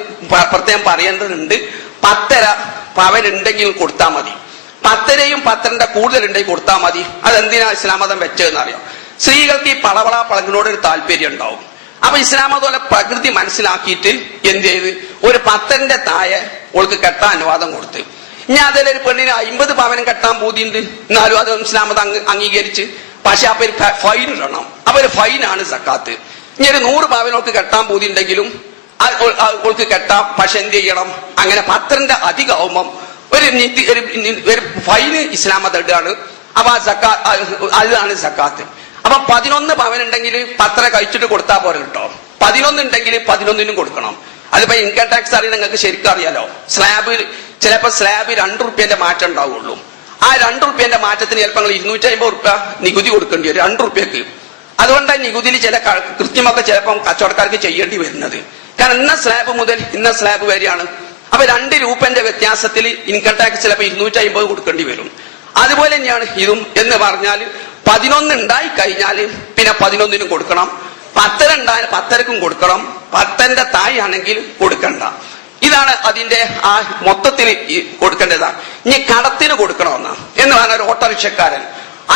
പ്രത്യേകം പറയേണ്ടതുണ്ട്. 10.5 പവൻ ഉണ്ടെങ്കിൽ കൊടുത്താൽ മതി. 10.5-യും 10.5 കൂടുതലുണ്ടെങ്കിൽ കൊടുത്താൽ മതി. അതെന്തിനാ ഇസ്ലാം മതം വെച്ചതെന്ന് അറിയാം. സ്ത്രീകൾക്ക് ഈ പളപള ഒരു താല്പര്യം ഉണ്ടാവും. അപ്പൊ ഇസ്ലാം മതം പ്രകൃതി മനസ്സിലാക്കിയിട്ട് എന്ത് ചെയ്ത് ഒരു 10-ന്റെ താഴെ ഓൾക്ക് കെട്ടാൻ അനുവാദം കൊടുത്ത്. ഞാൻ അതിലൊരു പെണ്ണിന് 50 പവനും കെട്ടാൻ പൂതിയുണ്ട്, എന്നാലും അത് ഇസ്ലാം മതം അംഗീകരിച്ച്. പക്ഷെ അപ്പൊ ഒരു ഫൈൻ ഇടണം. അപ്പൊ ഒരു ഫൈനാണ് സക്കാത്ത്. ഇനി ഒരു 100 പവനോൾക്ക് കെട്ടാൻ പൂതി ഉണ്ടെങ്കിലും ഓൾക്ക് കെട്ടാം. പക്ഷെ എന്ത് ചെയ്യണം? അങ്ങനെ 10-ന്റെ അധികമാവുമ്പം ഒരു ഫൈന് ഇസ്ലാം മതം ഇടുകയാണ്. അപ്പൊ അതാണ് സക്കാത്ത്. അപ്പൊ 11 പവൻ ഉണ്ടെങ്കിൽ 10 കഴിച്ചിട്ട് കൊടുത്താൽ പോരെ കേട്ടോ. 11 ഉണ്ടെങ്കിൽ 11-നും കൊടുക്കണം. അതിപ്പോ ഇൻകം ടാക്സ് അറിയാൻ നിങ്ങൾക്ക് ശരിക്കും അറിയാലോ. ചിലപ്പോ സ്ലാബ് 2 റുപ്യന്റെ മാറ്റം ഉണ്ടാവുള്ളൂ. ആ 2 റുപ്യന്റെ മാറ്റത്തിന് ചിലപ്പോൾ 250 റുപ്യ നികുതി കൊടുക്കേണ്ടി വരും 2 റുപ്യക്ക്. അതുകൊണ്ടാണ് നികുതിയിൽ ചില കൃത്യമൊക്കെ ചിലപ്പം കച്ചവടക്കാർക്ക് ചെയ്യേണ്ടി വരുന്നത്. കാരണം ഇന്ന സ്ലാബ് മുതൽ ഇന്ന സ്ലാബ് വരെയാണ്. അപ്പൊ 2 രൂപന്റെ വ്യത്യാസത്തിൽ ഇൻകം ടാക്സ് ചിലപ്പോൾ 250 കൊടുക്കേണ്ടി വരും. അതുപോലെ തന്നെയാണ് ഇതും. എന്ന് പറഞ്ഞാൽ 11 ഉണ്ടായി കഴിഞ്ഞാൽ പിന്നെ 11-നും കൊടുക്കണം. 10 ഉണ്ടായാൽ 10-ക്കും കൊടുക്കണം. 10-ന്റെ താഴെയാണെങ്കിൽ കൊടുക്കണ്ട. ഇതാണ് അതിന്റെ ആ മൊത്തത്തിൽ കൊടുക്കേണ്ടതാണ്. ഇനി കടത്തിന് കൊടുക്കണമെന്നാ. എന്ന് പറഞ്ഞാൽ ഒരു ഓട്ടോറിക്ഷക്കാരൻ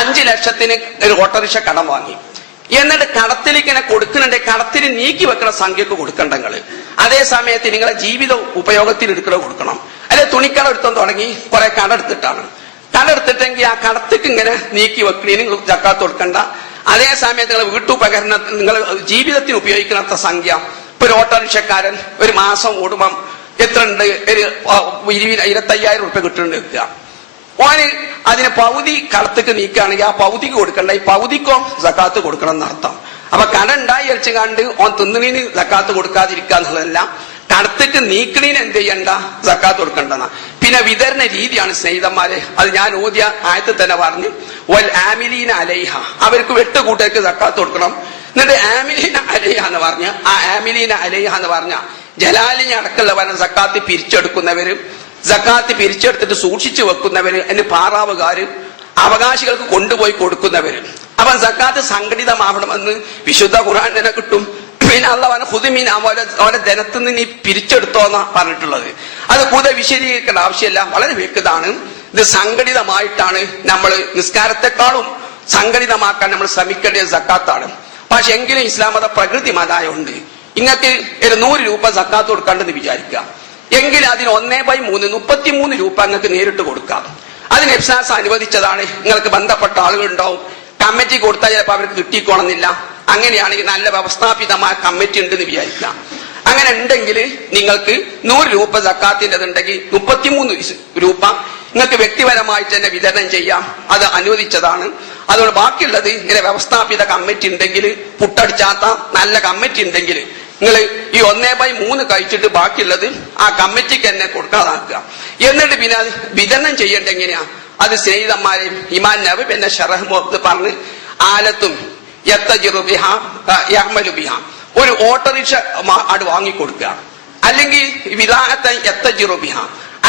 5 ലക്ഷത്തിന് ഒരു ഓട്ടോറിക്ഷ കടം വാങ്ങി. എന്നിട്ട് കടത്തിലേക്ക് ഇങ്ങനെ കൊടുക്കുന്നുണ്ട്. കടത്തിന് നീക്കി വെക്കുന്ന സംഖ്യക്ക് കൊടുക്കണ്ടെങ്കിൽ അതേ സമയത്ത് നിങ്ങളെ ജീവിത ഉപയോഗത്തിന് എടുക്കണോ കൊടുക്കണം. അല്ലെ തുണിക്കട എടുത്തോ തുടങ്ങി കുറെ കടമെടുത്തിട്ടാണ്. കടമെടുത്തിട്ടെങ്കിൽ ആ കടത്തേക്ക് ഇങ്ങനെ നീക്കി വെക്കണേ നിങ്ങൾ സക്കാത്ത് കൊടുക്കണ്ട. അതേ സമയത്ത് നിങ്ങൾ വീട്ടുപകരണം നിങ്ങൾ ജീവിതത്തിന് ഉപയോഗിക്കുന്ന സംഖ്യ, ഇപ്പൊ ഒരു ഓട്ടോറിക്ഷക്കാരൻ ഒരു മാസം ഓടുമ്പം എത്ര ഉണ്ട്? ഒരു 25,000 റുപ്യ കിട്ടുന്നുണ്ട് വെക്കുക. ഓന് അതിന് പകുതി കടത്തേക്ക് നീക്കുകയാണെങ്കിൽ ആ പകുതിക്ക് കൊടുക്കണ്ട, ഈ പകുതിക്കോ സക്കാത്ത് കൊടുക്കണം എന്നർത്ഥം. അപ്പൊ കട ഉണ്ടായി അടിച്ചു കണ്ട് ഓൻ തിന്നണീന് സക്കാത്ത് കൊടുക്കാതിരിക്കുക എന്നുള്ളതല്ല, കടത്തേക്ക് നീക്കണീന് എന്ത് ചെയ്യണ്ട, സക്കാത്ത് കൊടുക്കണ്ടെന്ന. പിന്നെ വിതരണ രീതിയാണ് സ്നേഹിതന്മാരെ. അത് ഞാൻ ഓതിയ ആയത്തിൽ തന്നെ പറഞ്ഞു, വൽ ആമിലീന അലൈഹ, അവർക്ക് 8 കൂട്ടർക്ക് സക്കാത്ത് കൊടുക്കണം. എന്നിട്ട് ആമിലീന അലൈഹ എന്ന് പറഞ്ഞ ആ ആമിലീന അലൈഹ എന്ന് പറഞ്ഞ ജലാലിനെ അടക്കമുള്ളവരെ സക്കാത്ത് പിരിച്ചെടുക്കുന്നവര്, സക്കാത്ത് പിരിച്ചെടുത്തിട്ട് സൂക്ഷിച്ചു വെക്കുന്നവര്, അതിന് പാറാവുകാര്, അവകാശികൾക്ക് കൊണ്ടുപോയി കൊടുക്കുന്നവര്. അപ്പൊ സക്കാത്ത് സംഘടിതമാവണമെന്ന് വിശുദ്ധ ഖുർആൻ തന്നെ കിട്ടും. പിന്നെ അള്ളാഹു ഹുദുമീൻ അവരെ ധനത്തിൽ നിന്ന് നീ പിരിച്ചെടുത്തോന്നാ പറഞ്ഞിട്ടുള്ളത്. അത് കൂടുതൽ വിശദീകരിക്കേണ്ട ആവശ്യമില്ല, വളരെ വ്യക്തമാണ്. ഇത് സംഘടിതമായിട്ടാണ് നമ്മൾ നിസ്കാരത്തെക്കാളും സംഘടിതമാക്കാൻ നമ്മൾ ശ്രമിക്കേണ്ടത് സക്കാത്താണ്. പക്ഷെ എങ്കിലും ഇസ്ലാം മത പ്രകൃതി മതായുണ്ട്. ഇങ്ങക്ക് ഒരു 100 രൂപ സക്കാത്ത് കൊടുക്കാണ്ടെന്ന് വിചാരിക്കുക. എങ്കിൽ അതിന് 1/3 33 രൂപ നിങ്ങൾക്ക് നേരിട്ട് കൊടുക്കാം. അതിന് എഫ്സാസ് അനുവദിച്ചതാണ്. നിങ്ങൾക്ക് ബന്ധപ്പെട്ട ആളുകൾ ഉണ്ടാവും, കമ്മിറ്റി കൊടുത്താൽ ചിലപ്പോൾ അവർക്ക് കിട്ടിക്കോണമെന്നില്ല. അങ്ങനെയാണെങ്കിൽ നല്ല വ്യവസ്ഥാപിതമായ കമ്മിറ്റി ഉണ്ടെന്ന് വിചാരിക്കാം. അങ്ങനെ ഉണ്ടെങ്കിൽ നിങ്ങൾക്ക് 100 രൂപ സക്കാത്തിൻ്റെതുണ്ടെങ്കിൽ 33 രൂപ നിങ്ങൾക്ക് വ്യക്തിപരമായിട്ട് തന്നെ വിതരണം ചെയ്യാം. അത് അനുവദിച്ചതാണ്. അതുകൊണ്ട് ബാക്കിയുള്ളത് ഇങ്ങനെ വ്യവസ്ഥാപിത കമ്മിറ്റി ഉണ്ടെങ്കിൽ, പുട്ടടിച്ചാത്ത നല്ല കമ്മിറ്റി ഉണ്ടെങ്കിൽ നിങ്ങൾ ഈ 1/3 കഴിച്ചിട്ട് ബാക്കിയുള്ളത് ആ കമ്മിറ്റിക്ക് തന്നെ കൊടുക്കാതാക്കുക. എന്നിട്ട് പിന്നെ അത് വിതരണം ചെയ്യേണ്ട എങ്ങനെയാ? അത് സ്നേഹിതന്മാരെ ഇമാം നവവി പിന്നെ ശറഹ് മുഹമ്മദ് പറഞ്ഞ് ആലത്തും ഒരു ഓട്ടോറിക്ഷ അത് വാങ്ങിക്കൊടുക്കുക, അല്ലെങ്കിൽ വിദാഅത്തൻ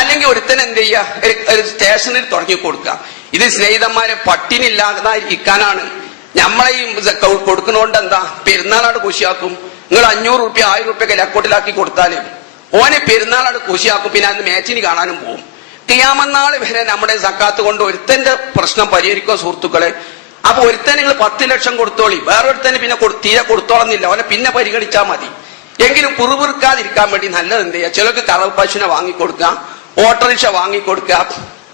അല്ലെങ്കിൽ ഒരുത്തൻ എന്ത് ചെയ്യുക, ഒരു സ്റ്റേഷനിൽ തുടങ്ങി കൊടുക്കുക. ഇത് സ്നേഹിതന്മാരെ പട്ടിണില്ലാതായിരിക്കാനാണ്. നമ്മളെ ഈ കൊടുക്കുന്നോണ്ട് എന്താ, പെരുന്നാളാണ് കുശിയാക്കും. നിങ്ങൾ 500 രൂപ 1000 രൂപ ലക്കോട്ടിലാക്കി കൊടുത്താലും ഓനെ പെരുന്നാളാണ് കുശിയാക്കും. പിന്നെ അന്ന് മാച്ചിന് കാണാനും പോകും. ഖിയാമത്ത് വരെ നമ്മുടെ സക്കാത്ത് കൊണ്ട് ഒരുത്തന്റെ പ്രശ്നം പരിഹരിക്കുക സുഹൃത്തുക്കളെ. അപ്പൊ ഒരുത്തൻ നിങ്ങൾ 10 ലക്ഷം കൊടുത്തോളി, വേറൊരുത്തന് പിന്നെ തീരെ കൊടുത്തോളന്നില്ല, അവനെ പിന്നെ പരിഗണിച്ചാൽ മതി. എങ്കിലും പുറകുറുക്കാതിരിക്കാൻ വേണ്ടി നല്ലത് എന്ത് ചെയ്യുക, ചിലർക്ക് കറവ് പശുവിനെ വാങ്ങിക്കൊടുക്കുക, ഓട്ടോറിക്ഷ വാങ്ങിക്കൊടുക്കുക,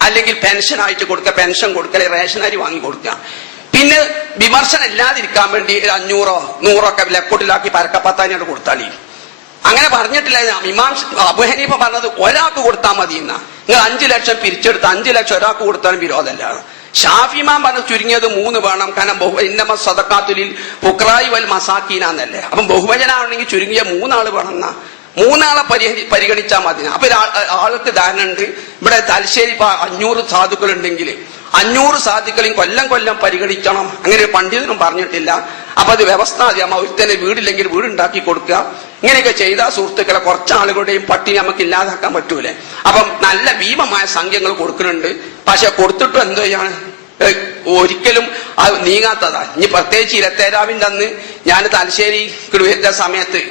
അല്ലെങ്കിൽ പെൻഷൻ ആയിട്ട് കൊടുക്കുക, പെൻഷൻ കൊടുക്കുക, റേഷനരി വാങ്ങിക്കൊടുക്കുക. പിന്നെ വിമർശനം ഇല്ലാതിരിക്കാൻ വേണ്ടി 500 100 ലക്കോട്ടിലാക്കി പരക്കപ്പത്താനായിട്ട് കൊടുത്താളി. അങ്ങനെ പറഞ്ഞിട്ടില്ല. ഇമാം അബൂ ഹനീഫ പറഞ്ഞത് ഒരാൾക്ക് കൊടുത്താൽ മതി എന്നാ. നിങ്ങൾ 5 ലക്ഷം പിരിച്ചെടുത്ത് 5 ലക്ഷം ഒരാൾക്ക് കൊടുത്താലും വിരോധമല്ല. ഷാഫി ഇമാം പറഞ്ഞ് ചുരുങ്ങിയത് 3 വേണം. കാരണം ഇന്നമ സദഖാത്തുലിൽ ഫുഖറാഇ വൽ മസാക്കീനല്ലേ. അപ്പം ബഹുവചനാണെങ്കിൽ ചുരുങ്ങിയ 3 ആള് വേണം എന്നാ. 3 ആളെ പരിഗണിച്ചാൽ മതി. അപ്പൊ ആൾക്ക് ധാരണ ഉണ്ട്. ഇവിടെ തലശ്ശേരി 500 സാധുക്കൾ ഉണ്ടെങ്കിൽ 500 സാധുക്കളെയും കൊല്ലം പരിഗണിക്കണം. അങ്ങനെ പണ്ഡിതനും പറഞ്ഞിട്ടില്ല. അപ്പൊ അത് വ്യവസ്ഥ ഒരുത്തന്നെ വീടില്ലെങ്കിൽ വീടുണ്ടാക്കി കൊടുക്കുക. ഇങ്ങനെയൊക്കെ ചെയ്താൽ സുഹൃത്തുക്കളെ കുറച്ച് ആളുകളുടെയും പട്ടിണി നമുക്ക് ഇല്ലാതാക്കാൻ പറ്റൂലേ. അപ്പം നല്ല ഭീമമായ സംഖ്യകൾ കൊടുക്കുന്നുണ്ട്. പക്ഷെ കൊടുത്തിട്ടും എന്തോ ചെയ്യാണ്, ഒരിക്കലും അത് നീങ്ങാത്തതാ. ഇനി പ്രത്യേകിച്ച് ഇരത്തേരാവിന്റെ അന്ന് ഞാൻ തലശ്ശേരി വരുന്ന സമയത്ത്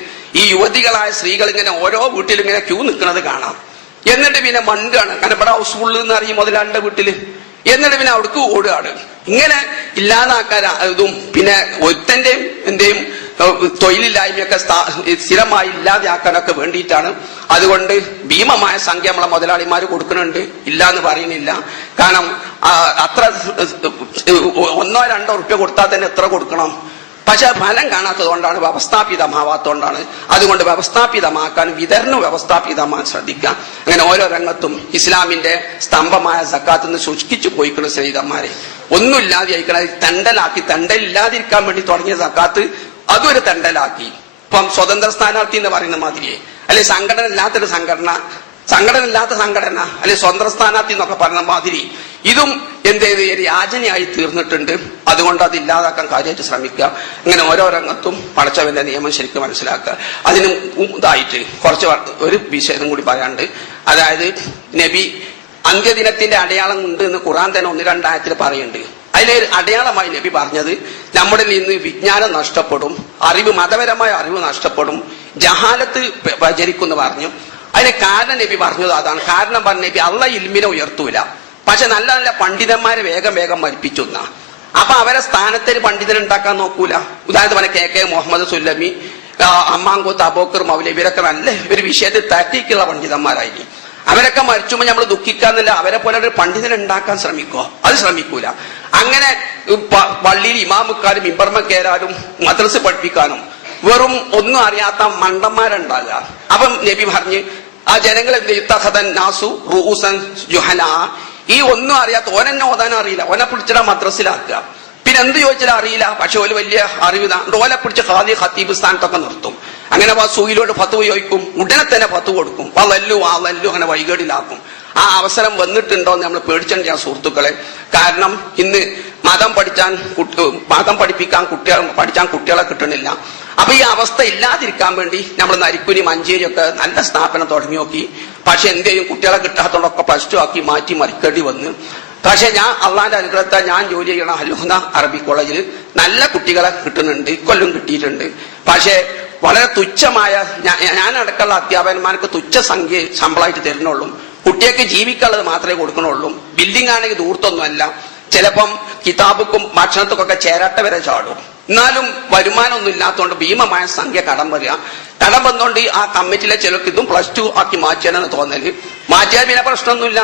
ഈ യുവതികളായ സ്ത്രീകൾ ഇങ്ങനെ ഓരോ വീട്ടിലും ഇങ്ങനെ ക്യൂ നിൽക്കുന്നത് കാണാം. എന്നിട്ട് പിന്നെ മണ്ടാണ്, കാരണം ഇവിടെ ഹൗസ് ഫുള്ള് എന്ന് അറിയും മുതലാളിന്റെ വീട്ടില്. എന്നിട്ട് പിന്നെ അവിടേക്ക് ഓടുകയാണ്. ഇങ്ങനെ ഇല്ലാതാക്കാൻ ഇതും പിന്നെ ഒരുത്തന്റെയും എന്റെയും തൊഴിലില്ലായ്മയൊക്കെ സ്ഥിരമായി ഇല്ലാതെയാക്കാനൊക്കെ വേണ്ടിയിട്ടാണ്. അതുകൊണ്ട് ഭീമമായ സംഖ്യ നമ്മളെ മുതലാളിമാർ കൊടുക്കുന്നുണ്ട്, ഇല്ല എന്ന് പറയുന്നില്ല. കാരണം അത്ര 1 2 ഉറുപ്പ്യ കൊടുത്താൽ തന്നെ എത്ര കൊടുക്കണം? പക്ഷെ ഫലം കാണാത്തത് കൊണ്ടാണ്, വ്യവസ്ഥാപിതമാവാത്തതുകൊണ്ടാണ്. അതുകൊണ്ട് വ്യവസ്ഥാപിതമാക്കാൻ, വിതരണം വ്യവസ്ഥാപിതമാക്കാൻ ശ്രദ്ധിക്കുക. അങ്ങനെ ഓരോ രംഗത്തും ഇസ്ലാമിന്റെ സ്തംഭമായ സക്കാത്ത് നിന്ന് സൂക്ഷിച്ചു പോയിക്കുന്ന സ്നേഹിതന്മാരെ ഒന്നുമില്ലാതെ അയക്കണം. തണ്ടലില്ലാതിരിക്കാൻ വേണ്ടി തുടങ്ങിയ സക്കാത്ത് അതൊരു തണ്ടലാക്കി. ഇപ്പം സ്വതന്ത്ര സ്ഥാനാർത്ഥി എന്ന് പറയുന്ന മാതിരിയെ, അല്ലെ സംഘടന ഇല്ലാത്തൊരു സംഘടന അല്ലെ സ്വതന്ത്ര സ്ഥാനാർത്ഥി എന്നൊക്കെ പറഞ്ഞ മാതിരി ഇതും എന്ത് ചെയ്ത് യാചനയായി തീർന്നിട്ടുണ്ട്. അതുകൊണ്ട് അത് ഇല്ലാതാക്കാൻ കാര്യമായിട്ട് ശ്രമിക്കുക. ഇങ്ങനെ ഓരോ രംഗത്തും പടച്ചവന്റെ നിയമം ശരിക്കും മനസ്സിലാക്കുക. അതിന് ഇതായിട്ട് കുറച്ച് ഒരു വിഷയം കൂടി പറയാണ്ട്. അതായത് നബി അന്ത്യദിനത്തിന്റെ അടയാളം ഉണ്ട് എന്ന് ഖുർആൻ തന്നെ 1-2 ആയത്തിൽ പറയുന്നുണ്ട്. അതിലെ അടയാളമായി നബി പറഞ്ഞത് നമ്മുടെ നിന്ന് വിജ്ഞാനം നഷ്ടപ്പെടും, മതപരമായ അറിവ് നഷ്ടപ്പെടും, ജഹാലത്ത് പ്രചരിക്കുമെന്ന് പറഞ്ഞു. അതിന് കാരണം നബി പറഞ്ഞത് അതാണ്. കാരണം പറഞ്ഞ നബി അള്ളാഹ് ഇൽമിനെ ഉയർത്തൂല, പക്ഷെ നല്ല നല്ല പണ്ഡിതന്മാരെ വേഗം മരിപ്പിച്ചു എന്നാ. അപ്പൊ അവരെ സ്ഥാനത്തിന് പണ്ഡിതൻ ഉണ്ടാക്കാൻ നോക്കൂല. ഉദാഹരണത്തിന് പറഞ്ഞ KK മുഹമ്മദ് സുല്ലമി, അമ്മാങ്കൂത്ത് അബൂക്കർ മൗലവി, ഇവരൊക്കെ നല്ല ഒരു വിഷയത്തിൽ താറ്റിക്കുള്ള പണ്ഡിതന്മാരായിരിക്കും. അവരൊക്കെ മരിച്ചുമ്പോൾ നമ്മൾ ദുഃഖിക്കാന്നില്ല. അവരെ പോലെ ഒരു പണ്ഡിതനെ ഉണ്ടാക്കാൻ ശ്രമിക്കോ? അത് ശ്രമിക്കൂല. അങ്ങനെ പള്ളിയിൽ ഇമാമുക്കാരും ഇമ്പർമ കയറാനും മദ്രസ പഠിപ്പിക്കാനും വെറും ഒന്നും അറിയാത്ത മണ്ടന്മാരുണ്ടാകുക. അപ്പം നബി പറഞ്ഞ് ആ ജനങ്ങളെ നാസു റൂസൻ ജുഹല, ഈ ഒന്നും അറിയാത്ത ഓനെന്നെ ഓതാനും അറിയില്ല, ഓനെ പിടിച്ചിടാൻ മദ്രസിലാക്കുക. പിന്നെ എന്ത് ചോദിച്ചാലും അറിയില്ല, പക്ഷെ ഓല് വലിയ അറിവ് ഓലെ പിടിച്ച് ഖാദി ഖത്തീബ് സ്ഥാനത്തൊക്കെ നിർത്തും. അങ്ങനെ സൂയിലോട്ട് ഫത്വ ചോദിക്കും, ഉടനെ തന്നെ ഫത്വ കൊടുക്കും. വല്ലു അങ്ങനെ വൈകേടിലാക്കും. ആ അവസരം വന്നിട്ടുണ്ടോ എന്ന് നമ്മൾ പേടിച്ചിട്ടുണ്ട് സുഹൃത്തുക്കളെ. കാരണം ഇന്ന് മതം പഠിപ്പിക്കാൻ കുട്ടികളെ കിട്ടണില്ല. അപ്പൊ ഈ അവസ്ഥ ഇല്ലാതിരിക്കാൻ വേണ്ടി നമ്മൾ നരിക്കുനി മഞ്ചേരി ഒക്കെ നല്ല സ്ഥാപനം തുടങ്ങി നോക്കി. പക്ഷെ എന്ത് ചെയ്യും, കുട്ടികളെ കിട്ടാത്തതൊക്കെ +2 ആക്കി മാറ്റി മറിക്കേണ്ടി വന്നു. പക്ഷെ ഞാൻ അള്ളാന്റെ അനുഗ്രഹത്താൽ ഞാൻ ജോലി ചെയ്യണ അൽഹുദ അറബി കോളേജിൽ നല്ല കുട്ടികളെ കിട്ടുന്നുണ്ട്, ഇക്കൊല്ലം കിട്ടിയിട്ടുണ്ട്. പക്ഷെ വളരെ തുച്ഛമായ, ഞാനടക്കമുള്ള അധ്യാപകന്മാർക്ക് തുച്ഛ സംഖ്യ ശമ്പളമായിട്ട് തരുന്നുള്ളൂ. കുട്ടികൾക്ക് ജീവിക്കാനുള്ളത് മാത്രമേ കൊടുക്കണുള്ളൂ. ബിൽഡിംഗ് ആണെങ്കിൽ ദൂർത്തൊന്നുമല്ല. ചിലപ്പം കിതാബുക്കും ഭക്ഷണത്തിക്കൊക്കെ ചേരാട്ട വരെ ചാടും. എന്നാലും വരുമാനമൊന്നും ഇല്ലാത്തതുകൊണ്ട് ഭീമമായ സംഖ്യ കടം വരിക. കടം വന്നുകൊണ്ട് ആ കമ്മിറ്റിയിലെ ചിലർക്ക് ഇതും +2 ആക്കി മാറ്റാനാണ് തോന്നല്. മാറ്റിയാൽ പിന്നെ പ്രശ്നമൊന്നുമില്ല.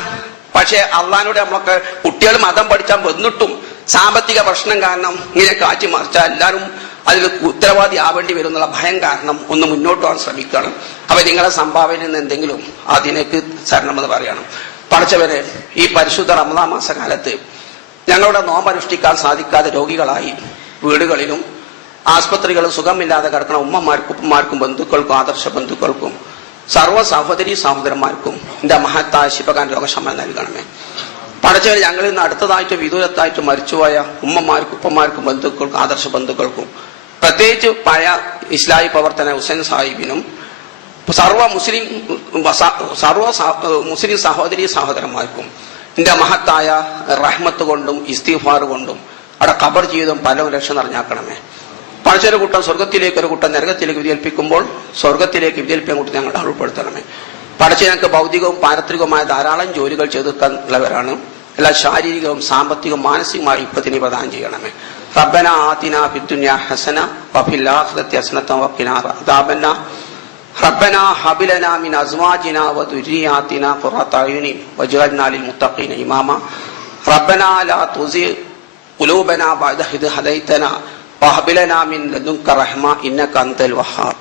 പക്ഷെ അള്ളാഹിനോട് നമ്മളൊക്കെ കുട്ടികൾ മതം പഠിച്ചാൽ വന്നിട്ടും സാമ്പത്തിക പ്രശ്നം കാരണം ഇങ്ങനെ കാറ്റി മറിച്ചാൽ എല്ലാവരും അതിൽ ഉത്തരവാദി ആവേണ്ടി വരും എന്നുള്ള ഭയം കാരണം ഒന്ന് മുന്നോട്ട് പോകാൻ ശ്രമിക്കണം. അപ്പൊ നിങ്ങളെ സംഭാവനയിൽ നിന്ന് എന്തെങ്കിലും അതിനേക്ക് തരണമെന്ന് പറയണം. പഠിച്ചവരെ, ഈ പരിശുദ്ധ റമദാൻ മാസകാലത്ത് ഞങ്ങളുടെ നോമ്പനുഷ്ഠിക്കാൻ സാധിക്കാതെ രോഗികളായി വീടുകളിലും ആസ്പത്രികളും സുഖമില്ലാതെ കിടക്കുന്ന ഉമ്മമാർക്കും ഉപ്പമാർക്കും ബന്ധുക്കൾക്കും ആദർശ ബന്ധുക്കൾക്കും സർവ്വ സഹോദരി സഹോദരന്മാർക്കും എന്റെ മഹത്തായ ശിവകാൻ രോഗശമനം നൽകണമേ. പഠിച്ചവർ ഞങ്ങളിൽ നിന്ന് അടുത്തതായിട്ട് വിദൂരത്തായിട്ട് മരിച്ചുപോയ ഉമ്മമാർക്കും ഉപ്പമാർക്കും ബന്ധുക്കൾക്കും ആദർശ ബന്ധുക്കൾക്കും പ്രത്യേകിച്ച് പഴയ ഇസ്ലാഹി പ്രവർത്തന ഹുസൈൻ സാഹിബിനും സർവ്വ മുസ്ലിം സഹോദരി സഹോദരന്മാർക്കും എന്റെ മഹത്തായ റഹ്മത്ത് കൊണ്ടും ഇസ്തിഗ്ഫാർ കൊണ്ടും അവിടെ ഖബർ ജീവിതം പലവും രക്ഷ നിറഞ്ഞാക്കണമേ. പഠിച്ചൊരു കൂട്ടം സ്വർഗത്തിലേക്ക്, ഒരു കൂട്ടം നരകത്തിലേക്ക് വിധിയേൽപ്പിക്കുമ്പോൾ സ്വർഗത്തിലേക്ക് വിധിയേൽപ്പിക്കാൻ കൂട്ടി ഞങ്ങളുടെ ഉൾപ്പെടുത്തണമേ. പഠിച്ച് ഞങ്ങൾക്ക് ഭൗതികവും പാരത്രികവുമായ ധാരാളം ജോലികൾ ചെയ്തെടുക്കാൻ ഉള്ളവരാണ്. എല്ലാ ശാരീരികവും സാമ്പത്തികവും മാനസികമായ ഇപ്പത്തിന് പ്രദാനം ചെയ്യണമേ. റബ്ബന ആതിനാ ഫിദ്ദുനിയ ഹസന വഫിൽ ആഖിറതി ഹസനത വഖിനാ അദാബന്നാർ. റബ്ബന ഹബ് ലനാ മിൻ അസ്വാജിനാ വദുരിയാതിനാ ഖുറത അയുനി വജ്അൽനാ ലിൽ മുത്തഖീന ഇമാമ. റബ്ബന ലാ തുസിഗ് ഖുലൂബനാ ബഅദ ഇദ് ഹദൈതനാ വഹബ് ലനാ മിൻ ലദുൻക റഹ്മ ഇന്നക അൻതൽ വഹാബ്.